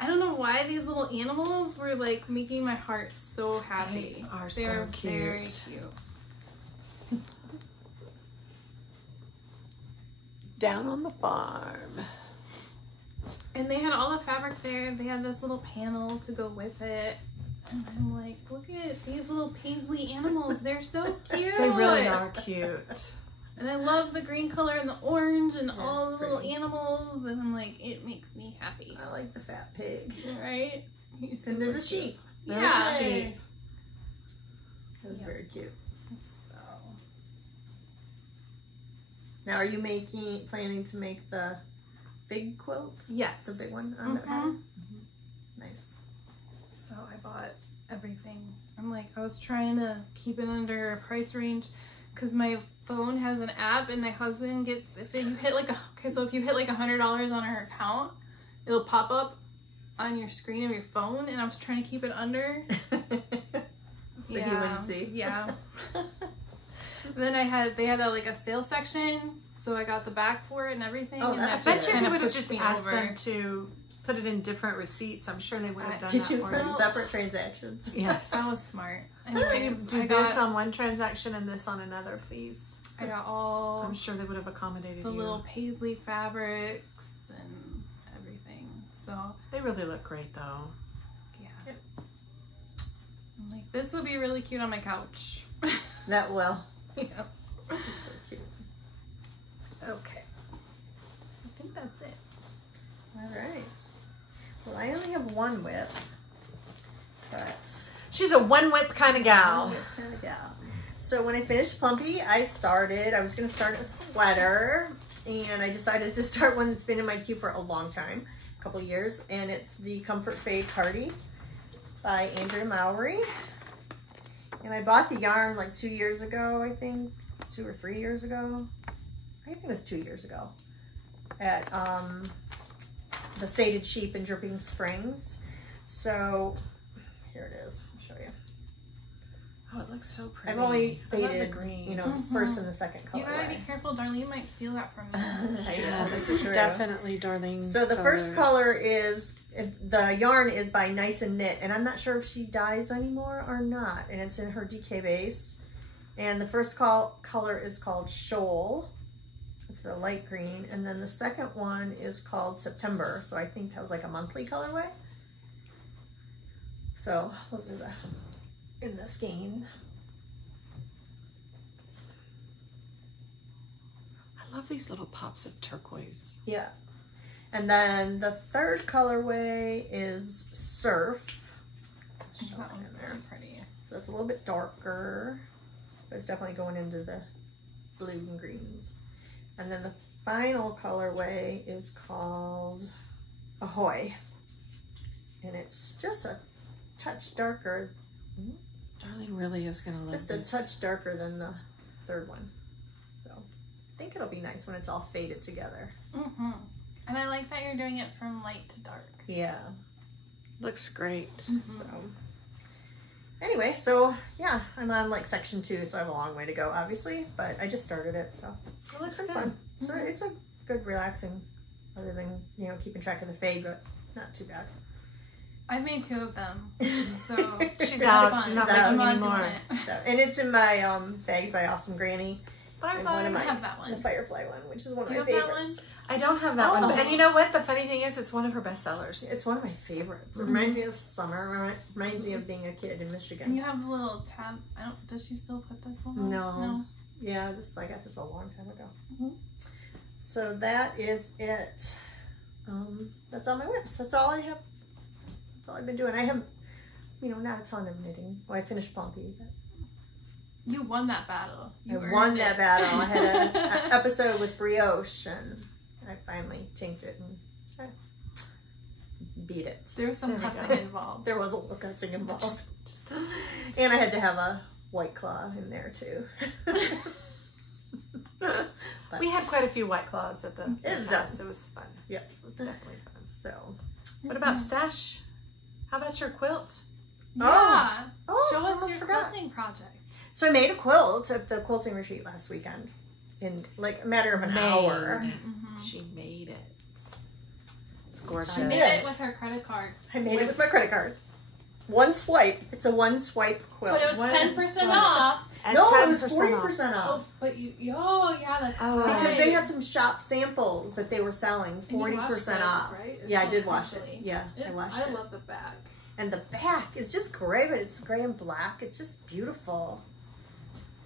I don't know why these little animals were like making my heart so happy. They are so cute. Very cute. Down on the farm. And they had all the fabric there. They had this little panel to go with it. And I'm like, look at these little paisley animals. They're so cute. They really are cute. And I love the green color and the orange and all the little animals. And I'm like, it makes me happy. I like the fat pig. Right? And there's a sheep. There's a sheep. That's very cute. So. Now, are you planning to make the big quilt? Yes. The big one on that pattern? Nice. So I bought everything. I'm like, I was trying to keep it under a price range because my phone has an app, and my husband gets, if you hit like $100 on our account, it'll pop up on your screen of your phone, and I was trying to keep it under. So you wouldn't see. Yeah. Then they had a sales section, so I got the back for it and everything. Oh, and I bet you if you would have just asked them to put it in different receipts, I'm sure they would have done that for you. Did you put separate transactions? Yes. That was smart. Anyway, do this on one transaction and this on another, please. I got all. I'm sure they would have accommodated the you. little paisley fabrics and everything. So they really look great, though. yeah. I'm like, this will be really cute on my couch. That will. Yeah. So cute. Okay. I think that's it. All right. Well, I only have one whip, but She's a one whip kind of gal. kind of gal. So when I finished Plumpy, I was going to start a sweater, and I decided to start one that's been in my queue for a long time, a couple years, and it's the Comfort Fade Cardi by Andrea Mowry. And I bought the yarn like 2 years ago, I think, 2 or 3 years ago. I think it was 2 years ago at the Sated Sheep in Dripping Springs. So here it is. I'll show you. Oh, it looks so pretty. I've only I love faded, the green. you know, first and the second color. You gotta be careful, Darlene might steal that from you. Yeah, this is definitely Darlene's. So the first color is, the yarn is by Nice and Knit, and I'm not sure if she dyes anymore or not, and it's in her DK base. And the first color is called Shoal. It's the light green, and then the second one is called September, so I think that was like a monthly colorway. So those are the in the skein. I love these little pops of turquoise. Yeah. And then the third colorway is Surf. That one's very pretty. So it's a little bit darker, but it's definitely going into the blue and greens. And then the final colorway is called Ahoy. And it's just a touch darker. Darlene really is going to love Just this. a touch darker than the third one. So I think it'll be nice when it's all faded together. Mm-hmm. And I like that you're doing it from light to dark. Yeah. Looks great. Mm-hmm. So anyway, so yeah, I'm on like section 2, so I have a long way to go, obviously, but I just started it, so It looks it's good. fun. So it's a good relaxing, other than, you know, keeping track of the fade, but not too bad. I made 2 of them, so She's out. She's not out. making I'm any not more. doing it. So, and it's in my bags by Awesome Granny. And one of I my, have that one. the Firefly one, which is one of Do you my have that favorites. one? I don't have that one. But, and you know what? The funny thing is, it's one of her bestsellers. It's one of my favorites. It reminds me of summer. Reminds me of being a kid in Michigan. And you have the little tab. Does she still put this one on? No. Yeah, I got this a long time ago. So that is it. That's all my whips. That's all I have. That's all I've been doing. I have, you know, not a ton of knitting. Well, I finished Plumpy. But You won that battle. You I won earned that it. battle. I had an episode with Brioche, and I finally tanked it and beat it. There was some There we cussing go. involved. There was a little cussing involved. Just- And I had to have a White Claw in there too. But, we had quite a few White Claws at the It was house. done. It was fun. yes. It was definitely fun. So. What about Stash? How about your quilt? Yeah. Oh, Show I us almost your forgot. quilting project. So I made a quilt at the quilting retreat last weekend in like a matter of an hour. Mm-hmm. She made it. It's gorgeous. She made Yes. it with her credit card. I made it with my credit card. One swipe. It's a one swipe quilt. But it was What 10% is- off. At no, it was 10% 40% off. off. Oh, but yeah, that's Oh. right. Because they had some shop samples that they were selling, And you washed 40% this, off. right? Yeah, I It's did all wash it. crinkly. Yeah, I washed I it. love the back. And the back is just gray, but it's gray and black. It's just beautiful.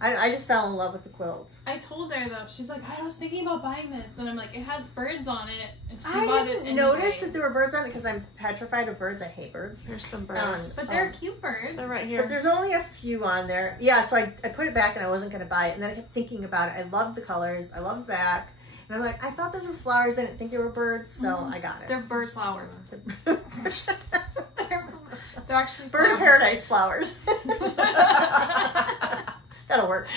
I just fell in love with the quilt. I told her though, she's like, I was thinking about buying this, and I'm like, it has birds on it, and she I bought it didn't anyway. notice that there were birds on it because I'm petrified of birds. I hate birds. Here's some birds. But they're cute birds. They're right But here. there's only a few on there. Yeah, so I put it back and I wasn't going to buy it. And then I kept thinking about it. I love the colors. I love the back. And I'm like, I thought those were flowers. I didn't think they were birds. So I got it. They're bird flowers. Bird They're actually of flowers. paradise flowers. That'll work.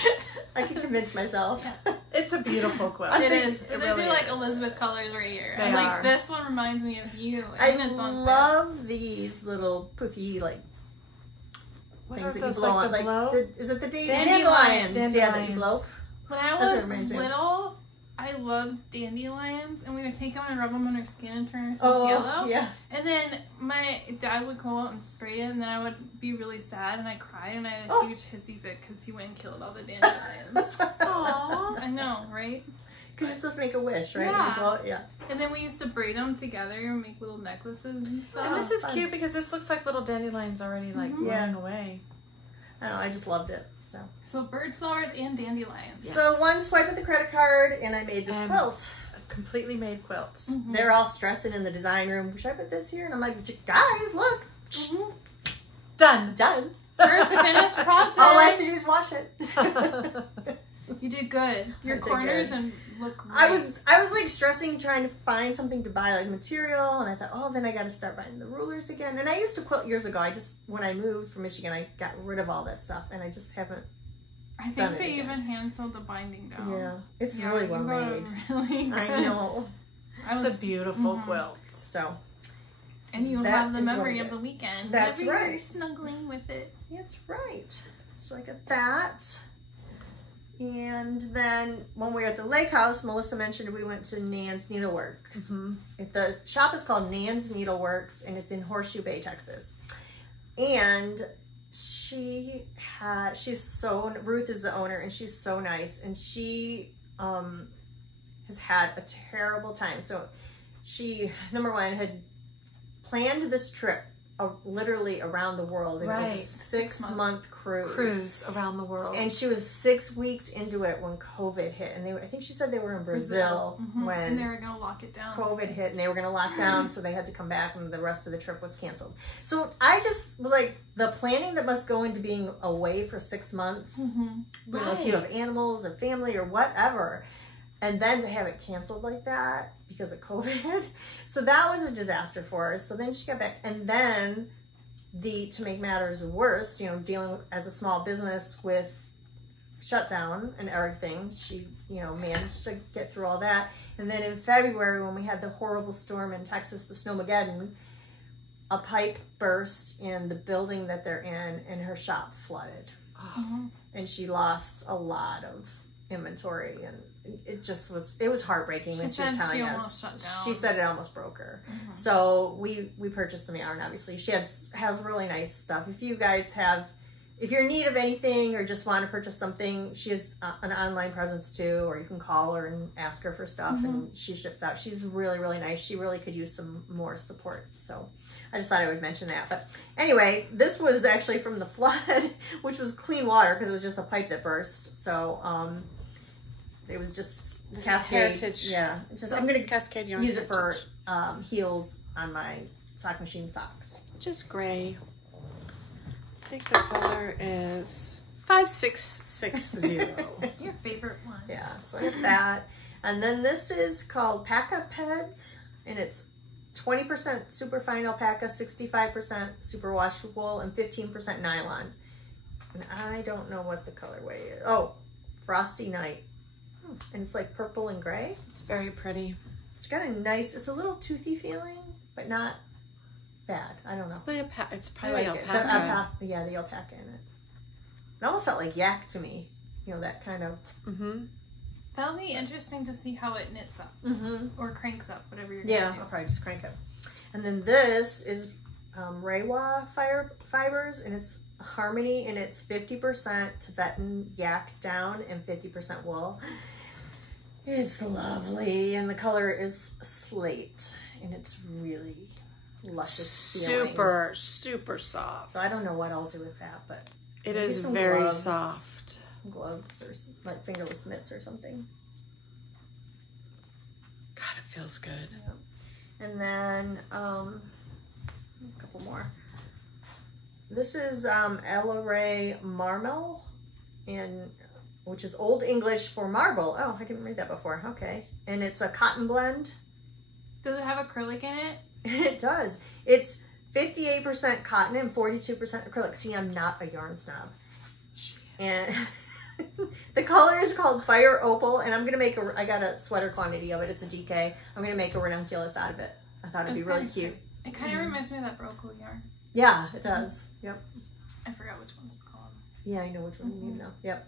I can convince myself. It's a beautiful quilt. It is. It These really are like is. Elizabeth colors right here. They I'm like, are. this one reminds me of you. I And it's on sale. love these little poofy like What things are that you those, blow like on. the Like blow? is it the Dandelions. dandelions? Yeah, that you blow. When I That's what it was reminds me of. little, I loved dandelions, and we would take them and rub them on our skin and turn ourselves yellow. yeah. And then my dad would go out and spray it, and then I would be really sad, and I cried, and I had a Oh. huge hissy fit because he went and killed all the dandelions. Aww, I know, right? Because you're supposed to make a wish, right? Yeah. Yeah. And then we used to braid them together and make little necklaces and stuff. And this is cute because this looks like little dandelions already like blowing away. I don't know, I just loved it. So birds, flowers, and dandelions. Yes. So one swipe with the credit card and I made this quilt. A completely made quilt. They're all stressing in the design room. Should I put this here? And I'm like, guys, look. Done. First finished project. All I have to do is wash it. You did good. Your corners and look great. I was like stressing trying to find something to buy, like material, and I thought, oh, then I got to start buying the rulers again. And I used to quilt years ago. When I moved from Michigan, I got rid of all that stuff, and I just haven't. I think they even hand sewed the binding down. Yeah, it's really well made. Really good. I know. It's a beautiful quilt. So. And you have the memory of the weekend. That's right. You're snuggling with it. That's right. So I got that. And then when we were at the lake house, Melissa mentioned we went to Nan's Needleworks. The shop is called Nan's Needleworks, and it's in Horseshoe Bay, Texas. And Ruth is the owner, and she's so nice. And she has had a terrible time. So she, number one, had planned this trip literally around the world. It was a 6-month cruise around the world. And she was 6 weeks into it when COVID hit. And I think she said they were in Brazil when and they were going to lock it down. COVID hit, and they were going to lock down, so they had to come back, and the rest of the trip was canceled. So I just was like, the planning that must go into being away for 6 months, you know, if you have animals or family or whatever, and then to have it canceled like that because of COVID. So that was a disaster for us. So then she got back, and then to make matters worse, you know, dealing as a small business with shutdown and everything, she, you know, managed to get through all that. And then in February, when we had the horrible storm in Texas, the Snowmageddon, a pipe burst in the building that they're in, and her shop flooded. And she lost a lot of inventory, and it was heartbreaking when she was telling us. She said it almost broke her. So we purchased some yarn. Obviously, she has really nice stuff. If you guys if you're in need of anything or just want to purchase something, she has an online presence too, or you can call her and ask her for stuff, and she ships out. She's really, really nice. She really could use some more support. So I just thought I would mention that. But anyway, this was actually from the flood, which was clean water because it was just a pipe that burst. So it was just Cascade. Heritage. Yeah. So I'm going to Cascade yarn. Use it for heels on my sock machine socks. Just gray. I think the color is 5660. Your favorite one. Yeah, so I got that. And then this is called Paca Peds, and it's 20% super fine alpaca, 65% super wash wool, and 15% nylon. And I don't know what the colorway is. Oh, Frosty Night. And it's like purple and gray. It's very pretty. It's got a nice, it's a little toothy feeling, but not bad. I don't know. It's probably alpaca. Yeah, the alpaca in it. It almost felt like yak to me. You know, that kind of. That'll be interesting to see how it knits up or cranks up, whatever you're Yeah, gonna do. I'll probably just crank it. And then this is Rewa fibers, and it's Harmony, and it's 50% Tibetan yak down and 50% wool. It's lovely, and the color is slate, and it's really luscious feeling. Super soft. So I don't know what I'll do with that, but it is very soft. Some gloves or some, like fingerless mitts or something. God, it feels good. Yeah. And then a couple more. This is Ella Ray Marmel, which is Old English for marble. Oh, I didn't read that before. Okay. And it's a cotton blend. Does it have acrylic in it? It does. It's 58% cotton and 42% acrylic. See, I'm not a yarn snob. And the color is called Fire Opal, and I'm going to make I got a sweater quantity of it. It's a DK. I'm going to make a ranunculus out of it. I thought it'd be really cute. It kind of reminds me of that Broco yarn. Yeah, it does. Yep. I forgot which one it's called. Yeah, I know which one you mean now. Yep.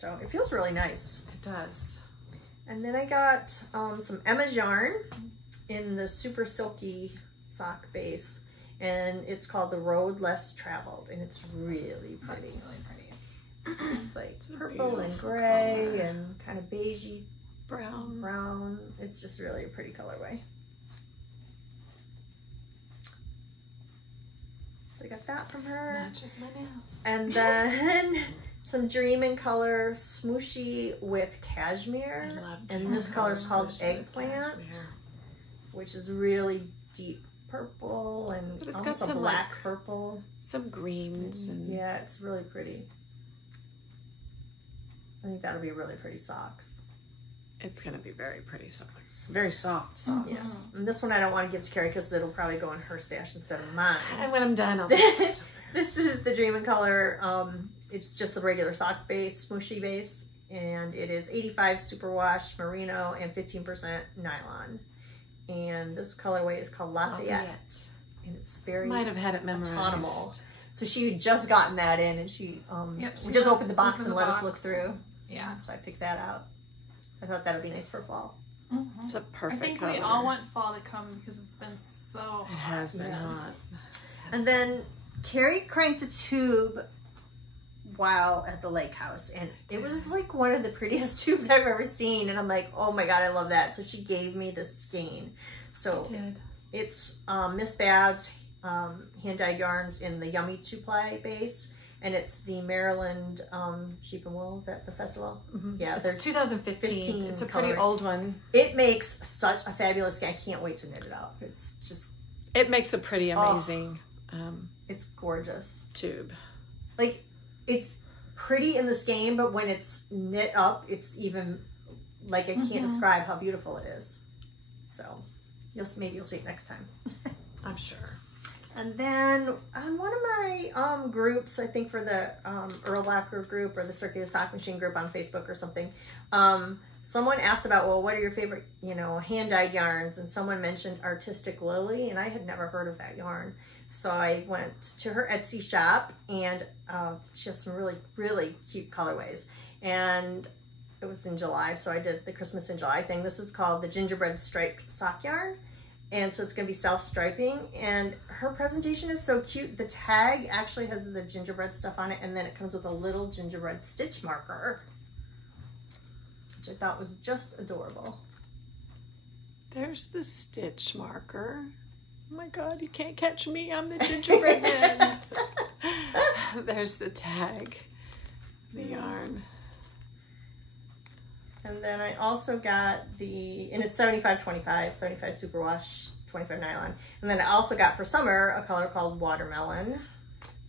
So it feels really nice. It does. And then I got some Emma's yarn in the super silky sock base, and it's called The Road Less Traveled, and it's really pretty. That's really pretty. like purple and gray color. And kind of beigey brown. It's just really a pretty colorway. So I got that from her. Matches my nails. And then some Dream in Color Smooshy with Cashmere. And this color is called Eggplant, which is really deep purple and but it's almost got some a black like, purple. Some greens. And yeah, it's really pretty. I think that'll be really pretty socks. It's going to be very pretty socks. Very soft socks. Yes. And this one I don't want to give to Carrie because it'll probably go in her stash instead of mine. And when I'm done, I'll just This is the Dream in Color. It's just the regular sock base, smooshy base. And it is 85 superwash merino and 15% nylon. And this colorway is called Lafayette. And it's very might have had it memorized. Autumnal. So she had just gotten that in and she we just opened the box and let us look through. Yeah. So I picked that out. I thought that would be nice for fall. Mm-hmm. It's a perfect I think color. we all want fall to come because it's been so hot. It has been hot. And then Carrie cranked a tube while at the lake house. And it was like one of the prettiest tubes I've ever seen. And I'm like, oh my God, I love that. So she gave me the skein. So it's Miss Babs hand-dyed yarns in the Yummy 2-ply base. And it's the Maryland Sheep and Wool. Is that the festival? Mm-hmm. Yeah, it's 2015. It's a pretty old one. It makes such a fabulous skein. I can't wait to knit it out. It's just... It makes a pretty amazing... it's gorgeous. Tube. Like, it's pretty in the skein, but when it's knit up, it's even... Like, I can't describe how beautiful it is. So, maybe you'll see it next time. I'm sure. And then on one of my groups, I think for the Earl Locker group or the Circular Sock Machine group on Facebook or something, someone asked about, well, what are your favorite, hand-dyed yarns? And someone mentioned Artistic Lily, and I had never heard of that yarn. So I went to her Etsy shop, and she has some really, really cute colorways. And it was in July, so I did the Christmas in July thing. This is called the Gingerbread Striped Sock Yarn. And so it's going to be self-striping, and her presentation is so cute. The tag actually has the gingerbread stuff on it, and then it comes with a little gingerbread stitch marker, which I thought was just adorable. There's the stitch marker. Oh my God, you can't catch me. I'm the gingerbread man. There's the tag, the yarn. And then I also got and it's 75-25, 75 superwash, 25 nylon. And then I also got for summer a color called Watermelon.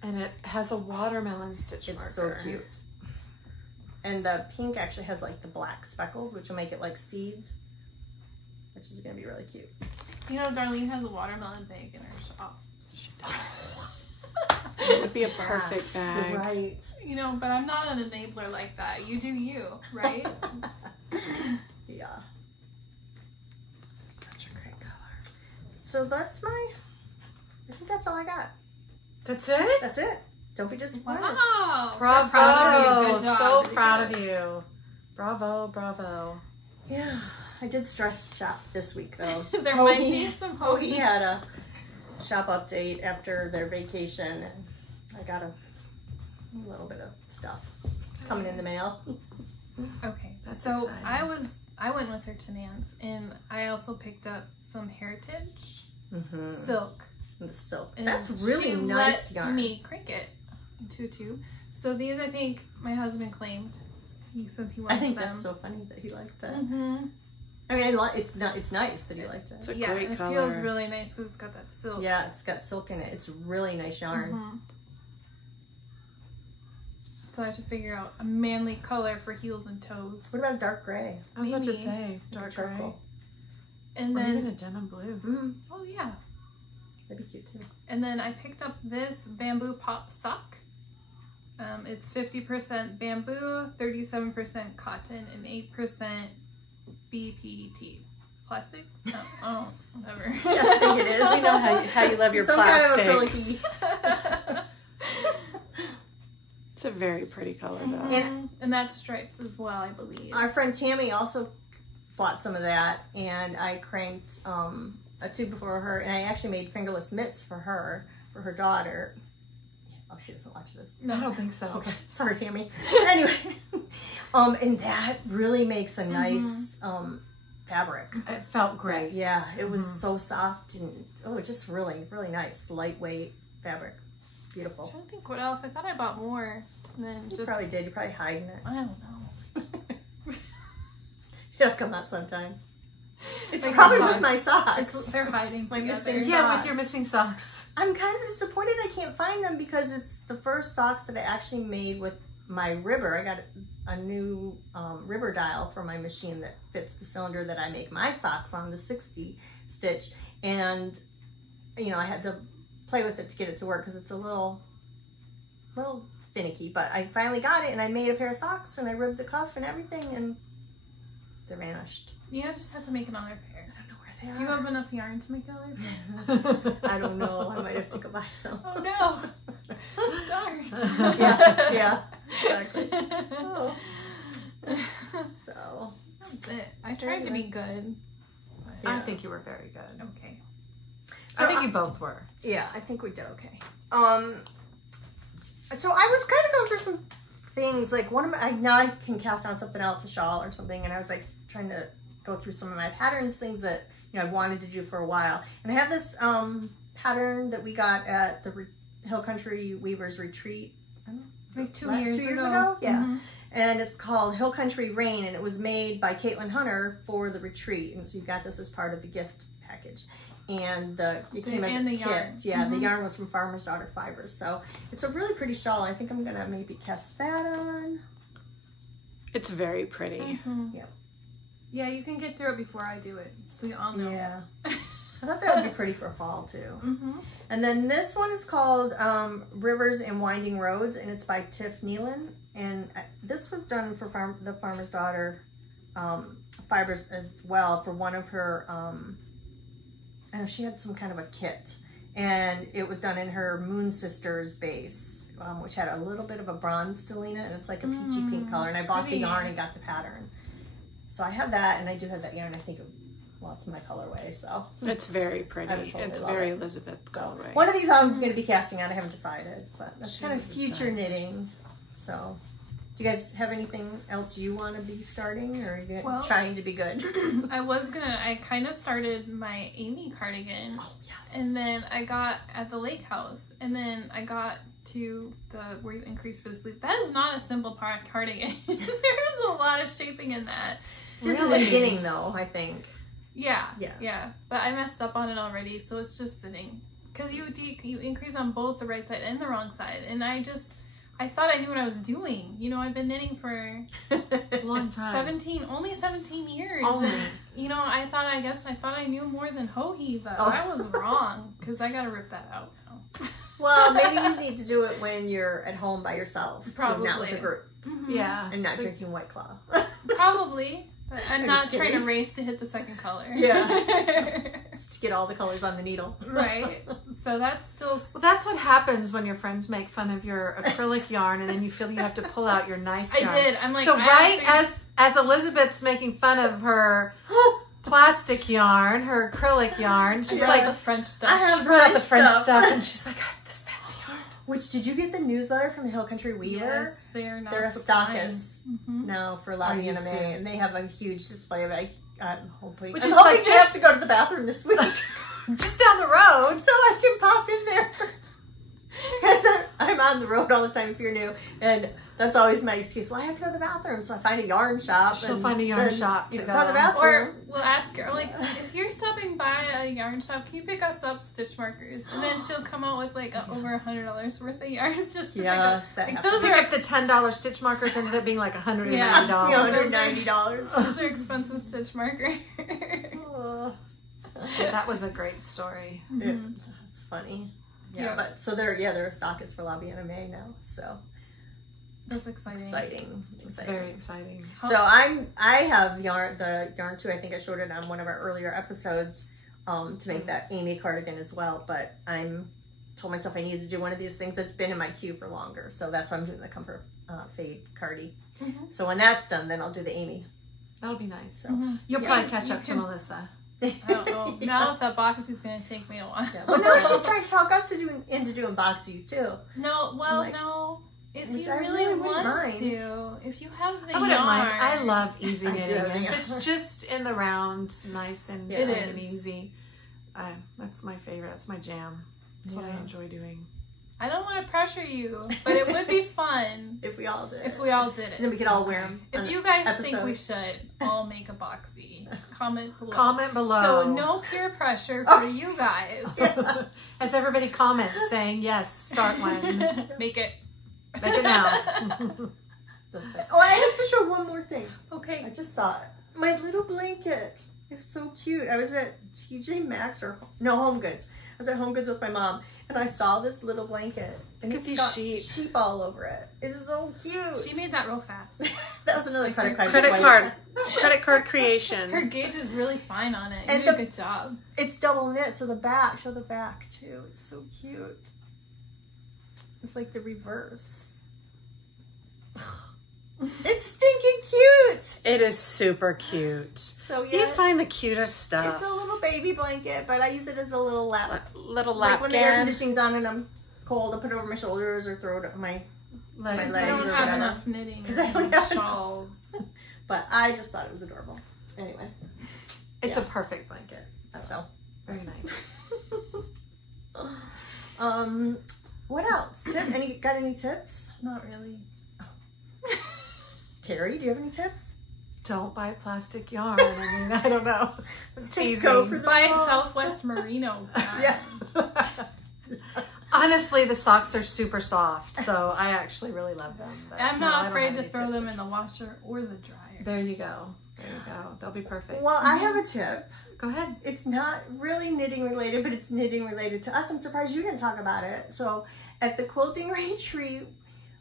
And it has a watermelon stitch marker. It's so cute. And the pink actually has like the black speckles, which will make it like seeds, which is going to be really cute. Darlene has a watermelon bag in her shop. She does. It would be a perfect bag. Right. But I'm not an enabler like that. You do you, right? Yeah. This is such a great color. So I think that's all I got. That's it? That's it. Don't be disappointed. Wow. Bravo. Good job. So proud of you. Bravo, bravo. Yeah. I did stress shop this week though. There might be some hope. He had a shop update after their vacation, and I got a little bit of stuff coming in the mail. Okay, that's so exciting. I went with her to Nan's, and I also picked up some Heritage silk. The silk. And that's really nice yarn. Let me crank it into a tube. So these, I think, my husband claimed since he wants them. I think that's so funny that he liked that. Mm-hmm. I mean, it's nice that he liked it. It's a great it color. Feels really nice because it's got that silk. Yeah, it's got silk in it. It's really nice yarn. Mm-hmm. So I have to figure out a manly color for heels and toes. What about a dark gray? I was about to say Dark gray. And or then even a denim blue. Mm-hmm. Oh yeah, That'd be cute too. and then I picked up this bamboo pop sock. It's 50% bamboo, 37% cotton, and 8% BPT. Plastic? No, oh, whatever. Yeah, I think it is. You know how you love your Some plastic. kind of acrylic-y. It's a very pretty color though. And that's stripes as well, I believe. Our friend Tammy also bought some of that, and I cranked a tube for her, and I actually made fingerless mitts for her daughter. Oh, she doesn't watch this. No, I don't think so. Okay, sorry, Tammy. Anyway, and that really makes a nice fabric. It felt great. Yeah, it was so soft and just really, really nice, lightweight fabric. Beautiful. I'm trying to think what else. I thought I bought more than You just. probably did. You're probably hiding it. I don't know. It'll come out sometime. It's Like probably my with my socks. They're hiding My together. missing Yeah, socks. with your missing socks. I'm kind of disappointed I can't find them because it's the first socks that I actually made with my ribber. I got a new ribber dial for my machine that fits the cylinder that I make my socks on, the 60 stitch. And, you know, I had to play with it to get it to work because it's a little finicky. But I finally got it and I made a pair of socks and I ribbed the cuff and everything and they're vanished. You just have to make another pair. I don't know where they are. Do you have enough yarn to make another pair? I don't know. I might have to go buy some. Oh no! Darn. Yeah, exactly. Oh. So That's it. I tried to be good. I think you were very good. Okay. I think you both were. Yeah, I think we did okay. So I was kind of going through some things, like one of my, now I can cast on something else, a shawl or something, and I was like trying to go through some of my patterns, things that, you know, I wanted to do for a while. And I have this pattern that we got at the Hill Country Weavers Retreat. I don't know, Like 2 years ago? Yeah. Mm-hmm. And it's called Hill Country Rain, and it was made by Caitlin Hunter for the retreat. And so you got this as part of the gift package. And it came as a kit. Yarn. Yeah, Mm-hmm. the yarn was from Farmer's Daughter Fibers. So it's a really pretty shawl. I think I'm going to maybe cast that on. It's very pretty. Mm-hmm. Yeah. Yeah, you can get through it before I do it. So I'll know. Yeah. I thought that would be pretty for fall too. Mm-hmm. And then this one is called Rivers and Winding Roads, and it's by Tiff Nealon. And this was done for the Farmer's Daughter Fibers as well, for one of her, I know she had some kind of a kit. And it was done in her Moon Sisters base, which had a little bit of a bronze still in it, and it's like a peachy pink color. And I bought the yarn and got the pattern. So I have that, and I do have that yarn. I think it's my colorway, so. It's very pretty. It's very Elizabeth colorway. One of these I'm going to be casting on. I haven't decided, but that's kind of future knitting. So, do you guys have anything else you want to be starting, or are you trying to be good? I kind of started my Amy cardigan. Oh, yes. And then I got at the lake house, and then I got to where you increase for the sleeve. That is not a simple cardigan. There's a lot of shaping in that. Just in the beginning, though, I think. Yeah. But I messed up on it already, so it's just sitting. Because you increase on both the right side and the wrong side, and I thought I knew what I was doing. You know, I've been knitting for a long time. only 17 years. Only. And, you know, I thought I knew more than Hohi, but I was wrong, because I gotta rip that out now. Well, maybe you need to do it when you're at home by yourself. Probably. Not with a group. Mm-hmm. Yeah. And not drinking White Claw. Probably. But I'm I'm not just trying to kidding. race to hit the second color. Yeah. Just to get all the colors on the needle. Right. So that's still... Well, that's what happens when your friends make fun of your acrylic yarn, and then you feel you have to pull out your nice yarn. I did. I'm like... So as Elizabeth's making fun of her plastic yarn, her acrylic yarn, she's brought like... the French stuff. I have She brought out the French stuff. stuff, and she's like, I have this fancy yarn. Which, did you get the newsletter from the Hill Country Weaver? Yes, they're now They're a supplying. stockist Mm-hmm. now for Are La you Anime, serious? and they have a huge display of it. I'm hoping Which I'm is hoping like to just- have to go to the bathroom this week Just down the road. so I can pop in there. Because I'm on the road all the time if you're new, and that's always my excuse. Well, I have to go to the bathroom, so I find a yarn shop. She'll and find a yarn then, shop to you know, go. to the bathroom. Or we'll ask her, like, if you're stopping by a yarn shop, can you pick us up stitch markers? And then she'll come out with like over $100 worth of yarn just to Yes, pick that up. Like, those Pick are up the $10 stitch markers ended up being like $190. Yeah, $190. those are expensive stitch markers. Yeah, that was a great story. It's funny. Yeah, but so they're a stockist for La Anime now, so That's exciting. It's very exciting. So I have the yarn too. I think I showed it on one of our earlier episodes to make that Amy cardigan as well. But told myself I needed to do one of these things that's been in my queue for longer. So that's why I'm doing the Comfort Fade cardi. So when that's done, then I'll do the Amy. That'll be nice. So You'll probably catch up to Melissa. I don't know. Now that boxy's gonna take me a while. Yeah. Well, now she's trying to talk us into doing boxies too. No, well, Like, no. If which you I really really wouldn't want mind. to, if you have the I wouldn't yarn. mind. I love easy I do knitting. have the If it's just in the round, nice and, Yeah. It and is. easy. That's my favorite. That's my jam. That's what I enjoy doing. I don't want to pressure you, but it would be fun If we all did. if we all did And it. then we could all wear them. If you guys think we should all make a boxy, comment below. Comment below. So no peer pressure for you guys. As everybody comments saying, yes, start one. Make it. Make it now. Oh, I have to show one more thing. Okay. I just saw it. My little blanket. It's so cute. I was at TJ Maxx Home Goods. I was at Home Goods with my mom, and I saw this little blanket. And Look at it's these got sheep. sheep all over it. It's so cute. She made that real fast. That was another credit card. Credit card creation. Her gauge is really fine on it. You And did a good job. It's double knit, so the back, show the back too. It's so cute. It's like the reverse. It's stinking cute. It is super cute. So You yeah, find the cutest stuff. it's a little baby blanket, but I use it as a little lap. Little Like when the air lapkin. conditioning's on and I'm cold, I put it over my shoulders or throw it on my. Legs. Because legs you don't or have whatever. enough knitting 'Cause I don't have shawls. But I just thought it was adorable. Anyway, It's Yeah. a perfect blanket. so. Very nice. What else? Got any tips? Not really. Carrie, do you have any tips? Don't buy plastic yarn. I mean, I don't know. I'm teasing. Go for the Buy ball. Southwest Merino. Yeah. Honestly, the socks are super soft, so I actually really love them. But I'm no, I not don't afraid have to any throw tips. them in the washer or the dryer. There you go. There you go. They'll be perfect. Well, I have a tip. Go ahead. It's not really knitting related, but it's knitting related to us. I'm surprised you didn't talk about it. So at the quilting retreat,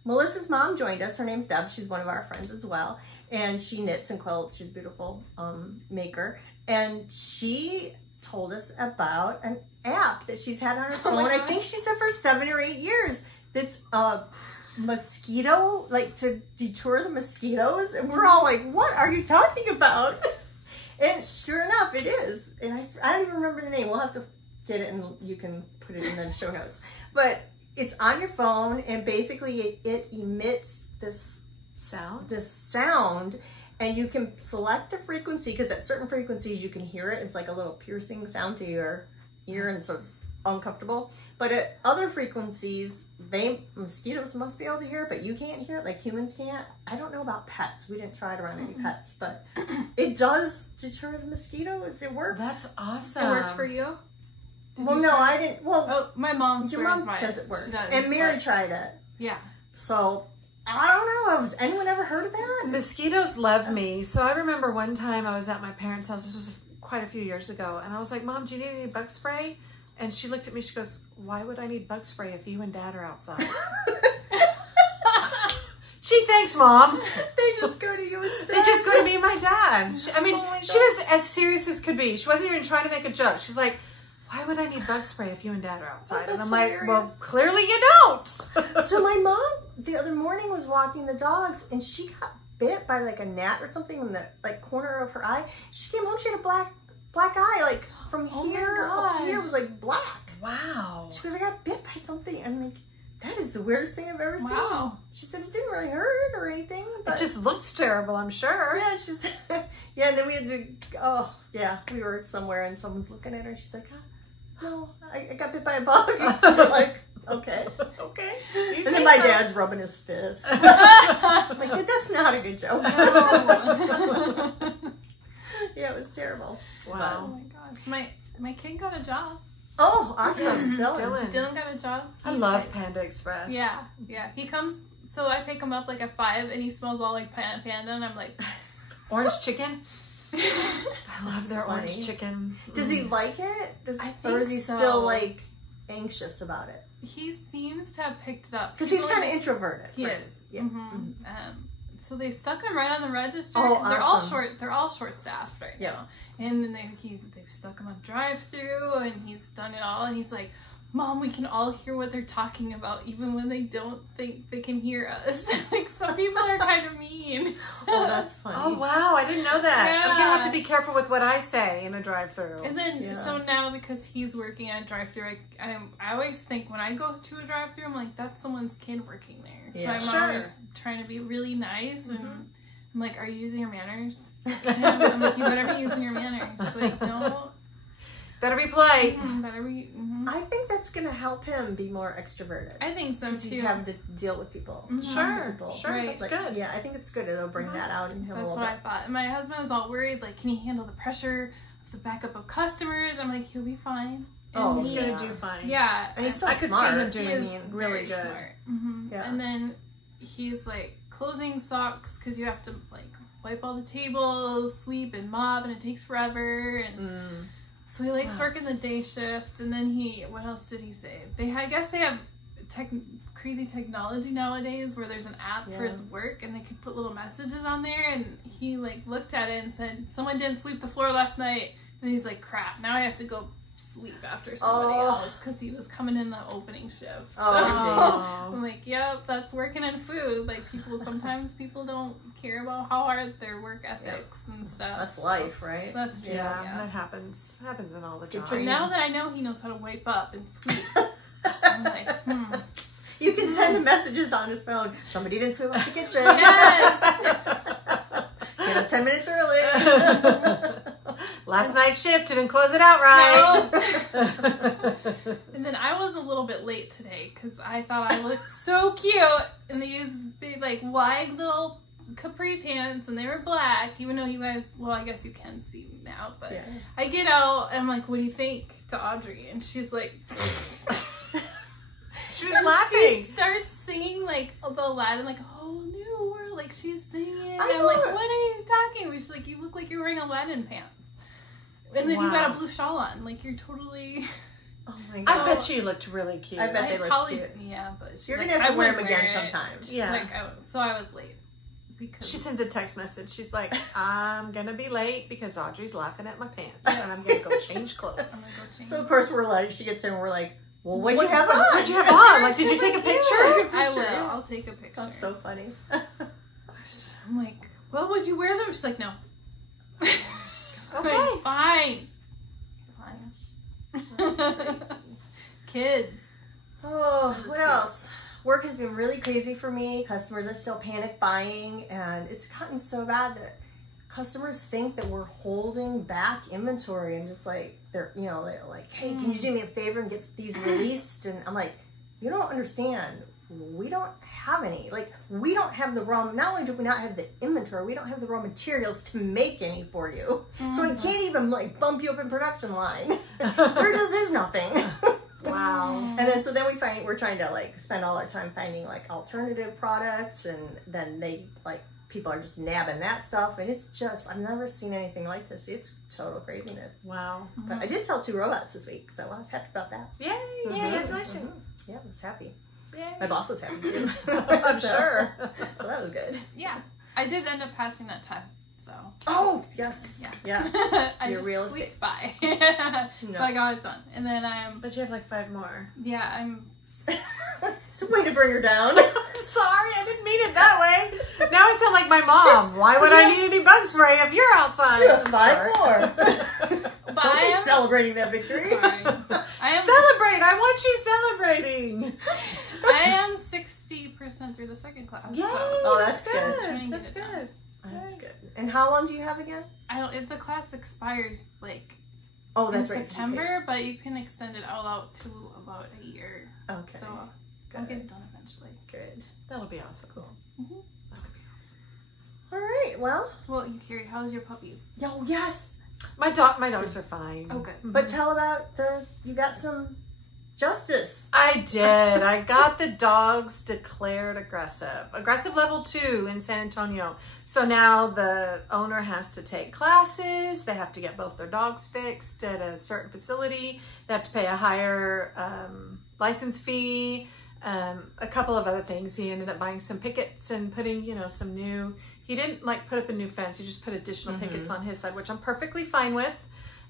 Melissa's mom joined us. Her name's Deb. She's one of our friends as well. And she knits and quilts. She's a beautiful maker. And she told us about an app that she's had on her phone. I think she said for 7 or 8 years. That's mosquito, like to deter the mosquitoes. And we're all like, what are you talking about? And sure enough, it is. And I don't even remember the name. We'll have to get it and you can put it in the show notes. But it's on your phone and basically it emits this sound and you can select the frequency because at certain frequencies you can hear it. It's like a little piercing sound to your ear and so it's uncomfortable. But at other frequencies, mosquitoes must be able to hear it, but you can't hear it like humans can't. I don't know about pets. We didn't try it around any pets, but it does deter the mosquitoes. It works. That's awesome. It works for you? Well, no, I didn't. Well, Oh, my mom your swears mom by says it works. She does, And Mary but- tried it. Yeah. So, I don't know. Has anyone ever heard of that? Mosquitoes love me. So I remember one time I was at my parents' house. This was quite a few years ago. And I was like, Mom, do you need any bug spray? And she looked at me. She goes, why would I need bug spray if you and Dad are outside? Gee, thanks, Mom. They just go to you instead. They just go to me and my dad. I mean, Oh my she was as serious as could be. She wasn't even trying to make a joke. She's like, why would I need bug spray if you and Dad are outside? And I'm like, hilarious. well, clearly you don't. So my mom the other morning was walking the dogs and she got bit by like a gnat or something in the like corner of her eye. She came home, she had a black eye, like from Oh my here up to here gosh. was like black. Wow. She goes, I got bit by something. I'm like, that is the weirdest thing I've ever Wow. seen. She said it didn't really hurt or anything. But It just looks terrible, I'm sure. yeah, she said, yeah, and then we had to, we were somewhere and someone's looking at her and she's like, no, I got bit by a bug. We're like, okay. Okay. And then my dad's rubbing his fist. I'm like, that's not a good joke. No. Yeah, it was terrible. Oh Wow. my gosh. My kid got a job. Oh, awesome. Yes, Dylan. Dylan. Dylan got a job. I love Panda Express. Yeah, yeah. He comes, so I pick him up like at 5 and he smells all like panda and I'm like, Orange chicken. I love their funny. orange chicken. Does he like it? I Or is think he so. still like anxious about it? he seems to have picked it up. Because he's kind of introverted. He right? is. Yeah. Mhm. So they stuck him right on the register. Oh, 'cause awesome. They're all short staffed right Yeah. now. And then they've stuck him on drive-through and he's done it all. And he's like, Mom, we can all hear what they're talking about, even when they don't think they can hear us. Like, some people are kind of mean. Oh, that's funny. Oh, wow. I didn't know that. Yeah. I'm going to have to be careful with what I say in a drive-thru. And then, so now because he's working at a drive-thru, I always think when I go to a drive-thru, I'm like, that's someone's kid working there. So I'm always trying to be really nice. And I'm like, are you using your manners? And I'm like, you better be using your manners. Like, don't. Better be polite. Better be. I think that's going to help him be more extroverted. I think so, too. He's having to deal with people. Sure, Right. That's good. Yeah, I think it's good. It'll bring that out in him a little bit. That's what I thought. And my husband was all worried, like, can he handle the pressure of the backup of customers? I'm like, he'll be fine. And He's going to do fine. Yeah. And he's so I could smart. see him doing really good. Smart. Yeah. And then he's, like, closing socks because you have to, like, wipe all the tables, sweep and mop, and it takes forever. And so he likes working the day shift. And then what else did he say? I guess they have crazy technology nowadays where there's an app for his work and they can put little messages on there. And he, like, looked at it and said, someone didn't sweep the floor last night. And he's like, crap, now I have to go sweep after somebody else because he was coming in the opening shift. So I'm like, yep, that's working in food. Like, sometimes people don't care about how hard their work ethics and stuff. That's life, right? That's true. Yeah, that happens. It happens in all the jobs. But now that I know he knows how to wipe up and sweep, I'm like, You can send him messages on his phone. Somebody didn't sweep up the kitchen. Yes! Get up 10 minutes early. Last night's shift didn't close it out right. No. And then I was a little bit late today because I thought I looked so cute in these big, like, wide little capri pants, and they were black, even though you guys, well, I guess you can see me now, but I get out and I'm like, what do you think, to Audrey? And she's like, she was laughing. She starts singing, like, the Aladdin, like, a whole new world, like, she's singing. And I I'm know. like, what are you talking about? She's like, you look like you're wearing Aladdin pants. And then you got a blue shawl on. Like, you're totally... Oh my God. I bet you looked really cute. I bet they looked cute. Yeah, but she's You're like, going to have to wear them wouldn't again wear it. sometimes. Yeah. Like, so I was late. Because She sends a text message. She's like, I'm going to be late because Audrey's laughing at my pants. And I'm going to go change I'm clothes. gonna go change. So of course we're like, she gets in and we're like, well, what'd you have on? What'd you have on? Like, did you take a picture? I will. I'll take a picture. That's so funny. I'm like, well, would you wear them? She's like, no. Okay. Like, fine. Kids. Oh, what else? Work has been really crazy for me. Customers are still panic buying, and it's gotten so bad that customers think that we're holding back inventory and just like, they're like, hey, can you do me a favor and get these released? And I'm like, you don't understand. We don't have any. Like, we don't have the raw, not only do we not have the inventory, we don't have the raw materials to make any for you. So I can't even like bump you up in production line. There just is nothing. Wow. And then, so then we're trying to like spend all our time finding like alternative products, and then people are just nabbing that stuff, and it's just, I've never seen anything like this. It's total craziness. Wow. But I did sell 2 robots this week, so I was happy about that. Yay. Congratulations. Yeah, I was happy. Yay. My boss was happy too. I'm sure. So that was good. Yeah. I did end up passing that test, so. Oh, yes. Yeah. I Your just real squeaked estate. by. No. So I got it done. And then But you have like 5 more. I'm It's a way to bring her down. I'm sorry, I didn't mean it that way. Now I sound like my mom. Why would I need any bug spray if you're outside? You have 5 more. But We'll I be am celebrating that victory. sorry. Celebrate! I want you celebrating. I am 60% through the second class. Yay! So Oh, that's good. Trying to That's get it good. That's good. And how long do you have again? I don't. If the class expires like Oh, in that's right. September, but you can extend it all out to about a year. Okay. So Good. I'll get it done eventually. Good. That'll be awesome. Cool. That'll be awesome. All right. Well. Well, you Carrie, how's your puppies? Yo, yes. My dogs are fine. Oh, good. But tell about you got some justice. I did. I got the dogs declared aggressive. Aggressive level 2 in San Antonio. So now the owner has to take classes. They have to get both their dogs fixed at a certain facility. They have to pay a higher license fee. A couple of other things. He ended up buying some pickets and putting, some new, he didn't like put up a new fence. He just put additional pickets on his side, which I'm perfectly fine with.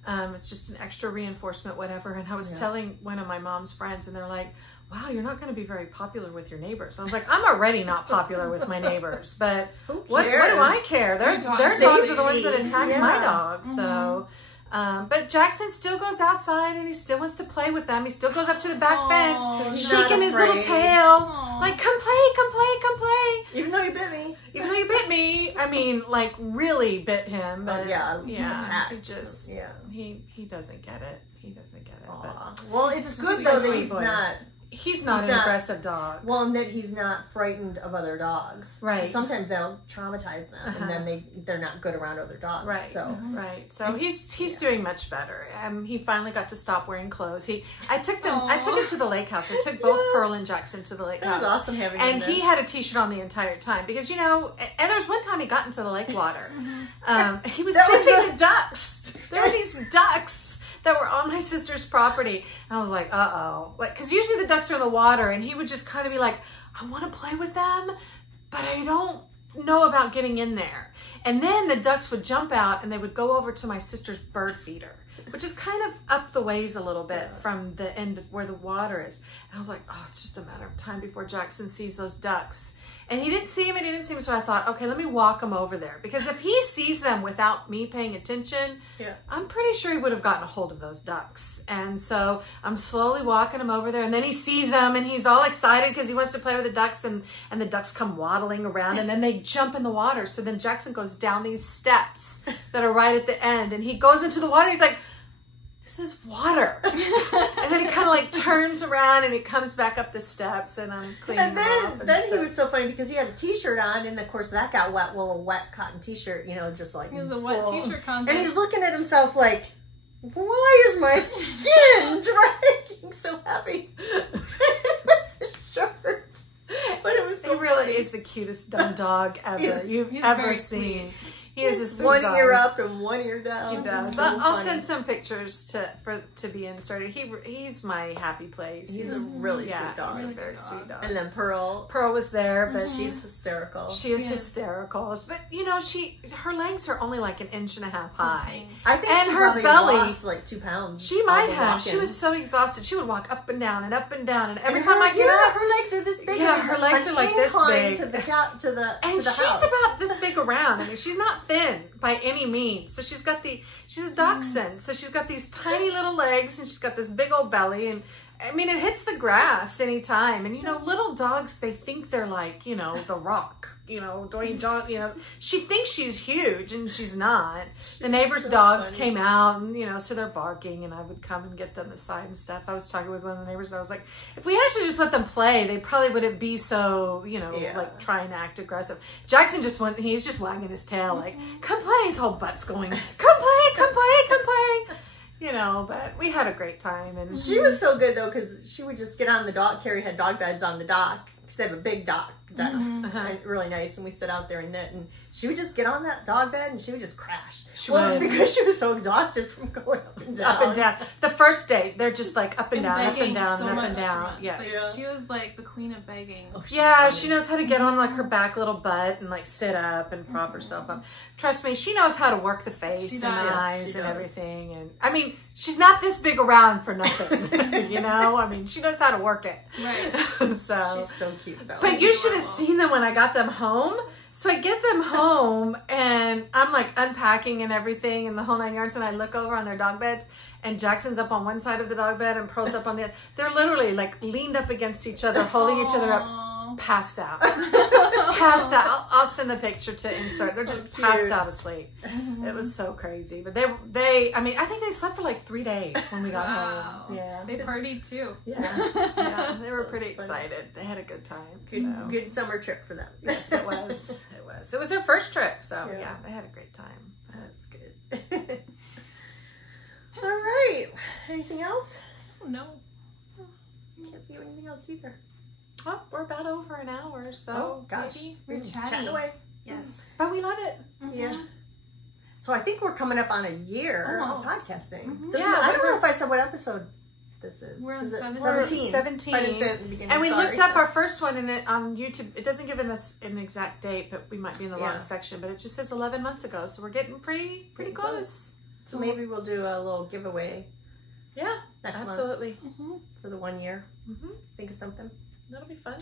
It's just an extra reinforcement, whatever. And I was telling one of my mom's friends, and they're like, wow, you're not going to be very popular with your neighbors. I was like, I'm already not popular with my neighbors, but what do I care? Their dogs are the ones that attack my dogs. So, but Jackson still goes outside and he still wants to play with them. He still goes up to the back fence, shaking his little tail, like, come play, come play, come play. Even though you bit me. Even though you bit me. I mean, like, really bit him. But attacked. He doesn't get it. He doesn't get it. But, well, it's good though that he's not an aggressive dog. Well, and that he's not frightened of other dogs. Right. Sometimes that'll traumatize them, and then they're not good around other dogs. Right. So So he's doing much better. He finally got to stop wearing clothes. I took him to the lake house. I took both Pearl and Jackson to the lake house. That was awesome having him there. And he had a t-shirt on the entire time because, you know, and there was one time he got into the lake water. He was chasing the ducks. There were these ducks that were on my sister's property. And I was like, uh-oh. Like, because usually the ducks are in the water, and he would just kind of be like, I want to play with them, but I don't know about getting in there. And then the ducks would jump out, and they would go over to my sister's bird feeder, which is kind of up the ways a little bit from the end of where the water is. And I was like, oh, it's just a matter of time before Jackson sees those ducks. And he didn't see him, so I thought, okay, let me walk him over there. Because if he sees them without me paying attention, I'm pretty sure he would have gotten a hold of those ducks. And so I'm slowly walking him over there, and then he sees them, and he's all excited because he wants to play with the ducks, and the ducks come waddling around, and then they jump in the water. So then Jackson goes down these steps that are right at the end, and he goes into the water, he's like, this is water. And then he kind of like turns around and he comes back up the steps, and I'm cleaning him off. And then he was so funny because he had a t-shirt on, and of course that got wet. Well, a wet cotton t-shirt, you know, just like. It was a wet t-shirt contest. And he's looking at himself like, why is my skin dragging so heavy? It's the shirt. But it was so he really is the cutest dumb dog ever you've ever seen. Sweet. He is a sweet one dog. ear up and one ear down. He does. So I'll send some pictures to be inserted. He's my happy place. He's a really sweet dog. He's a very sweet dog. And then Pearl was there, but she's hysterical. She is hysterical. But you know, her legs are only like 1.5 inches high. I think and she her probably belly lost like 2 pounds. She might have. She was so exhausted. She would walk up and down and up and down, and every time I get up, her legs are this big. Yeah, her legs are like this big. And she's about this big around. I mean, she's not thin by any means. So she's a dachshund. So she's got these tiny little legs, and she's got this big old belly, and I mean, it hits the grass anytime. And you know, little dogs, they think they're like, you know, The Rock, you know, Dwayne Johnson, you know, she thinks she's huge, and she's not. The neighbor's dogs came out, and you know, so they're barking, and I would come and get them aside and stuff. I was talking with one of the neighbors, and I was like, if we actually just let them play, they probably wouldn't be so, you know, like trying to act aggressive. Jackson he's just wagging his tail like, come play. His whole butt's going, come play, come play, come play. You know, but we had a great time. And she was so good though, because she would just get on the dock. Carrie had dog beds on the dock. Because they have a big dock, and really nice, and we sit out there and knit, and she would just get on that dog bed, and she would just crash. It's because she was so exhausted from going up and down. Up and down. The first day, they're just like up and down, up and down, and up and down. Yes. Like, she was like the queen of begging. Oh, she knows how to get on like her back little butt and like sit up and prop herself up. Trust me, she knows how to work the face and the eyes and everything. And I mean, she's not this big around for nothing. You know, I mean, she knows how to work it. Right. So she's so cute. But you should have seen them when I got them home. So I get them home, and I'm like unpacking and everything and the whole 9 yards, and I look over on their dog beds, and Jackson's up on one side of the dog bed and Pearl's up on the other. They're literally like leaned up against each other, holding each other up, passed out. Passed out. I'll send the picture to insert. They're just passed out asleep. It was so crazy. But I mean, I think they slept for like 3 days when we got home. Yeah. They partied too. Yeah. They were pretty excited. They had a good time. Good summer trip for them. Yes, it was. It was their first trip. So yeah, they had a great time. That's good. All right. Anything else? No. Can't think of anything else either. Well, we're about over an hour, so maybe we're chatting away. Yes, but we love it. Yeah. So I think we're coming up on a year of podcasting. I don't know if I said what episode this is. We're on 17. 17. I didn't say it at the beginning. And we looked up our first one on YouTube. It doesn't give us an exact date, but we might be in the wrong section. But it just says 11 months ago, so we're getting pretty close. So maybe we'll do a little giveaway. Yeah, next absolutely. month for the 1 year. Think of something. That'll be fun.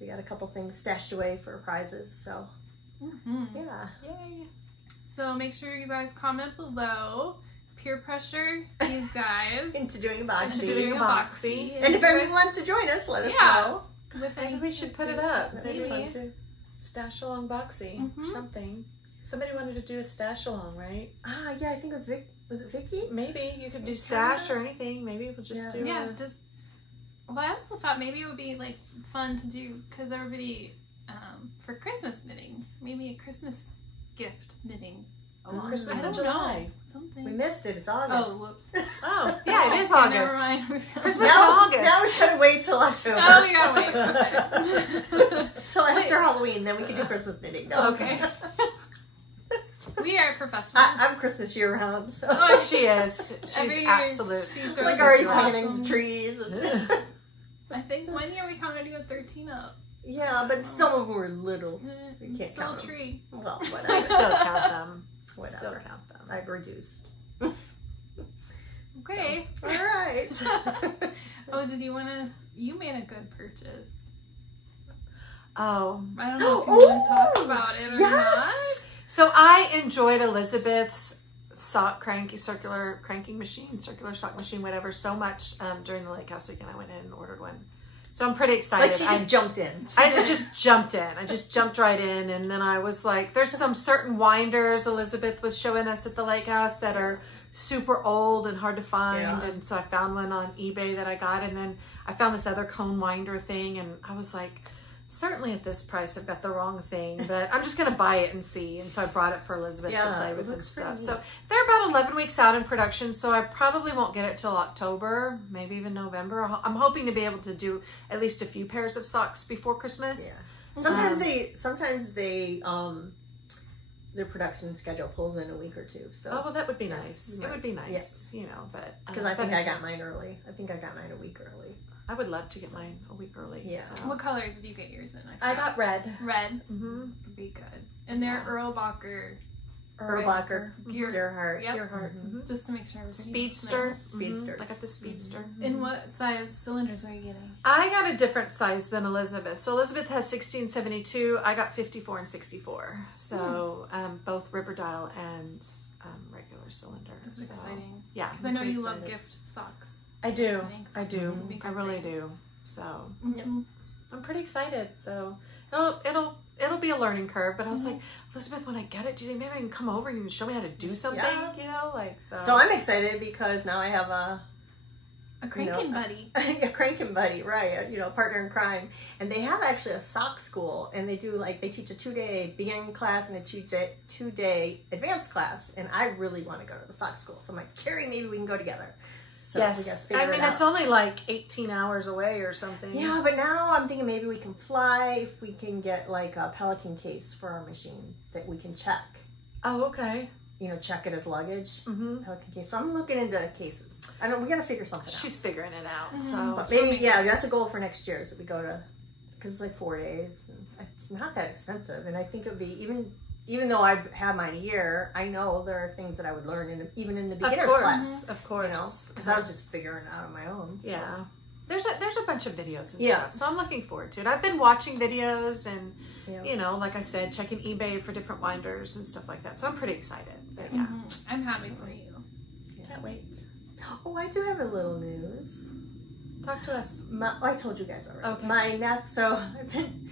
We got a couple things stashed away for prizes, so yeah. Yay. So make sure you guys comment below. Peer pressure these guys into doing a boxy. Into doing a boxy. And if anyone wants to join us, let us know. Maybe we should put it up. Maybe. Stash along boxy or something. Somebody wanted to do a stash along, right? Ah, yeah, I think it was Vic. Was it Vicky? Maybe you could do stash or anything. Maybe we'll just do. Yeah, just. Well, I also thought maybe it would be like fun to do because everybody for Christmas knitting, maybe a Christmas gift knitting. Christmas I in don't July. know. Something. We missed it. It's August. Oh, whoops. Oh, yeah, it is August. Never mind. Christmas in August. Now we gotta wait till October. Oh, we gotta wait. Okay. Till after Halloween, then we can do Christmas knitting. No. Okay. We are professionals. I'm Christmas year round. So. Oh, she is. She's absolute. Like already planting trees. I think 1 year we counted you at 13 up. Yeah, but some of them were little. We can't still count a tree. Them. Well, whatever. I still count them. Whatever. Still count them. I've reduced. Okay. So, all right. Oh, did you want to? You made a good purchase. Oh. I don't know if you want to talk about it or not. So I enjoyed Elizabeth's sock circular sock machine, whatever, so much during the Lake House weekend. I went in and ordered one. So I'm pretty excited. Like she just jumped in. I just jumped in. I just jumped right in. And then I was like, there's some certain winders Elizabeth was showing us at the Lake House that are super old and hard to find. Yeah. And so I found one on eBay that I got. And then I found this other cone winder thing. And I was like, certainly at this price, I've got the wrong thing, but I'm just going to buy it and see. And so I brought it for Elizabeth to play with and stuff. So they're about 11 weeks out in production. So I probably won't get it till October, maybe even November. I'm hoping to be able to do at least a few pairs of socks before Christmas. Yeah. Sometimes they, their production schedule pulls in a week or two. So. Oh, well, that would be nice. It would be nice, you know, but. Because I think I got mine early. I think I got mine a week early. I would love to get mine a week early. Yeah. So. What color did you get yours in? I got red. Red? Would be good. And they're Erlbacher. Gerhart. Gerhart. Just to make sure. Speedster. Speedster. I got the Speedster. And what size cylinders are you getting? I got a different size than Elizabeth. So Elizabeth has 1672. I got 54 and 64. So both rubber dial and regular cylinder. That's exciting. Yeah. Because I know you love gift socks. I do. Thanks. I do. I really do. So I'm pretty excited. So it'll be a learning curve. But I was like, Elizabeth, when I get it, do you think maybe I can come over and you can show me how to do something? Yeah. You know, like so. So I'm excited because now I have a cranking buddy. A cranking buddy, right? You know, partner in crime. And they have actually a sock school, and they do they teach a 2-day beginning class and a 2-day advanced class. And I really want to go to the sock school, so I'm like, Carrie, maybe we can go together. So yes, I mean it's only like 18 hours away or something. Yeah, but now I'm thinking maybe we can fly if we can get like a Pelican case for our machine that we can check. Oh, okay. You know, check it as luggage. Pelican case. So I'm looking into cases. I know we got to figure something out. She's figuring it out. So, but maybe that's a goal for next year. So we go to because it's like 4 days. And it's not that expensive, and I think it would be even though I've had mine a year, I know there are things that I would learn even in the beginner's class. Of course. You know, because I was just figuring it out on my own. So. Yeah. There's a bunch of videos and stuff. So I'm looking forward to it. I've been watching videos and, you know, like I said, checking eBay for different winders and stuff like that. So I'm pretty excited. But yeah. I'm happy for you. Can't wait. Oh, I do have a little news. Talk to us. I told you guys already. Okay. My nephew, so I've been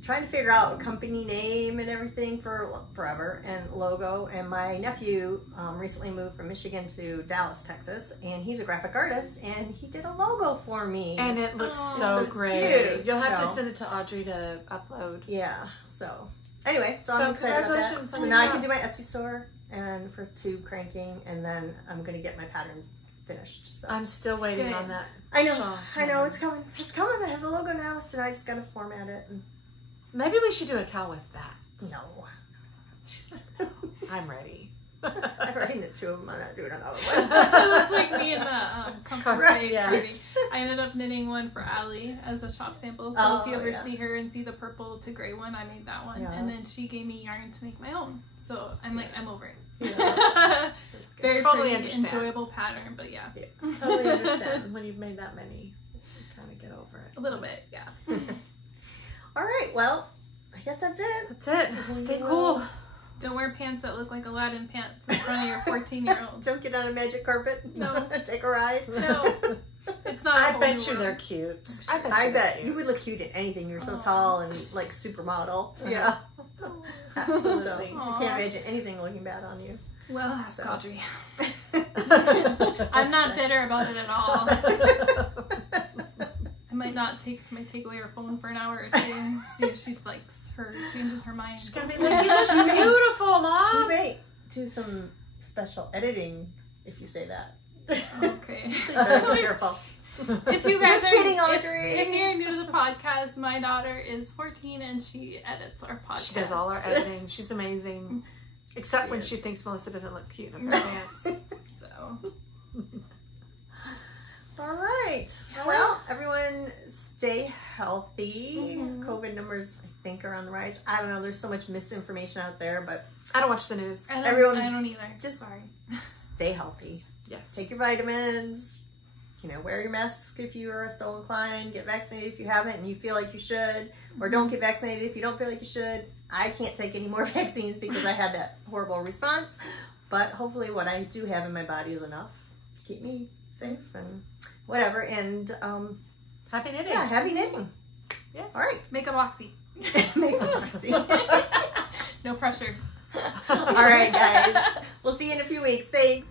trying to figure out a company name and everything for forever and logo. And my nephew recently moved from Michigan to Dallas, Texas, and he's a graphic artist, and he did a logo for me. And it looks so great. Cute. You'll have to send it to Audrey to upload. Yeah. So anyway, so I'm excited about that. So now I can do my Etsy store and for tube cranking, and then I'm gonna get my patterns finished. So I'm still waiting on that. I know it's coming. It's coming. I have the logo now, so I just gotta format it. And maybe we should do a cow with that. no. She's like, no, I'm ready. I've already knit 2 of them. I'm not doing another one. That's like me and the comfort Right, party. I ended up knitting one for Allie as a shop sample. So if you ever see her and see the purple to gray one, I made that one. And then she gave me yarn to make my own. So I'm like, I'm over it. Yeah. Very Totally pretty, understand. enjoyable pattern, but yeah. Totally understand when you've made that many. You kind of get over it. A little bit, yeah. All right, well, I guess that's it. That's it. Stay cool. Don't wear pants that look like Aladdin pants in front of your 14-year-old. Don't get on a magic carpet. No. Take a ride. No. It's not. I bet you they're cute. I bet you would look cute in anything. You're so tall and like supermodel. Yeah. Absolutely. So, I can't imagine anything looking bad on you. Well, ask So. Audrey. I'm not bitter about it at all. I might take away her phone for an hour or two, see if she changes her mind. She's gonna be like, "You're beautiful, Mom." She may do some special editing if you say that. Okay. You better be careful. If you guys Just are, kidding, Audrey. if you're new to the podcast, my daughter is 14 and she edits our podcast. She does all our editing. She's amazing. Except when she thinks Melissa doesn't look cute in her pants. So. All right. Well, everyone stay healthy. COVID numbers, I think, are on the rise. I don't know. There's so much misinformation out there, but I don't watch the news. I don't either. Just sorry. Stay healthy. Yes. Take your vitamins. Wear your mask if you are so inclined. Get vaccinated if you haven't and you feel like you should. Or don't get vaccinated if you don't feel like you should. I can't take any more vaccines because I had that horrible response. But hopefully what I do have in my body is enough to keep me safe and whatever. And happy knitting. yeah, happy knitting. Yes. All right. Make a boxy. Make a boxy. No pressure. All right, guys. We'll see you in a few weeks. Thanks.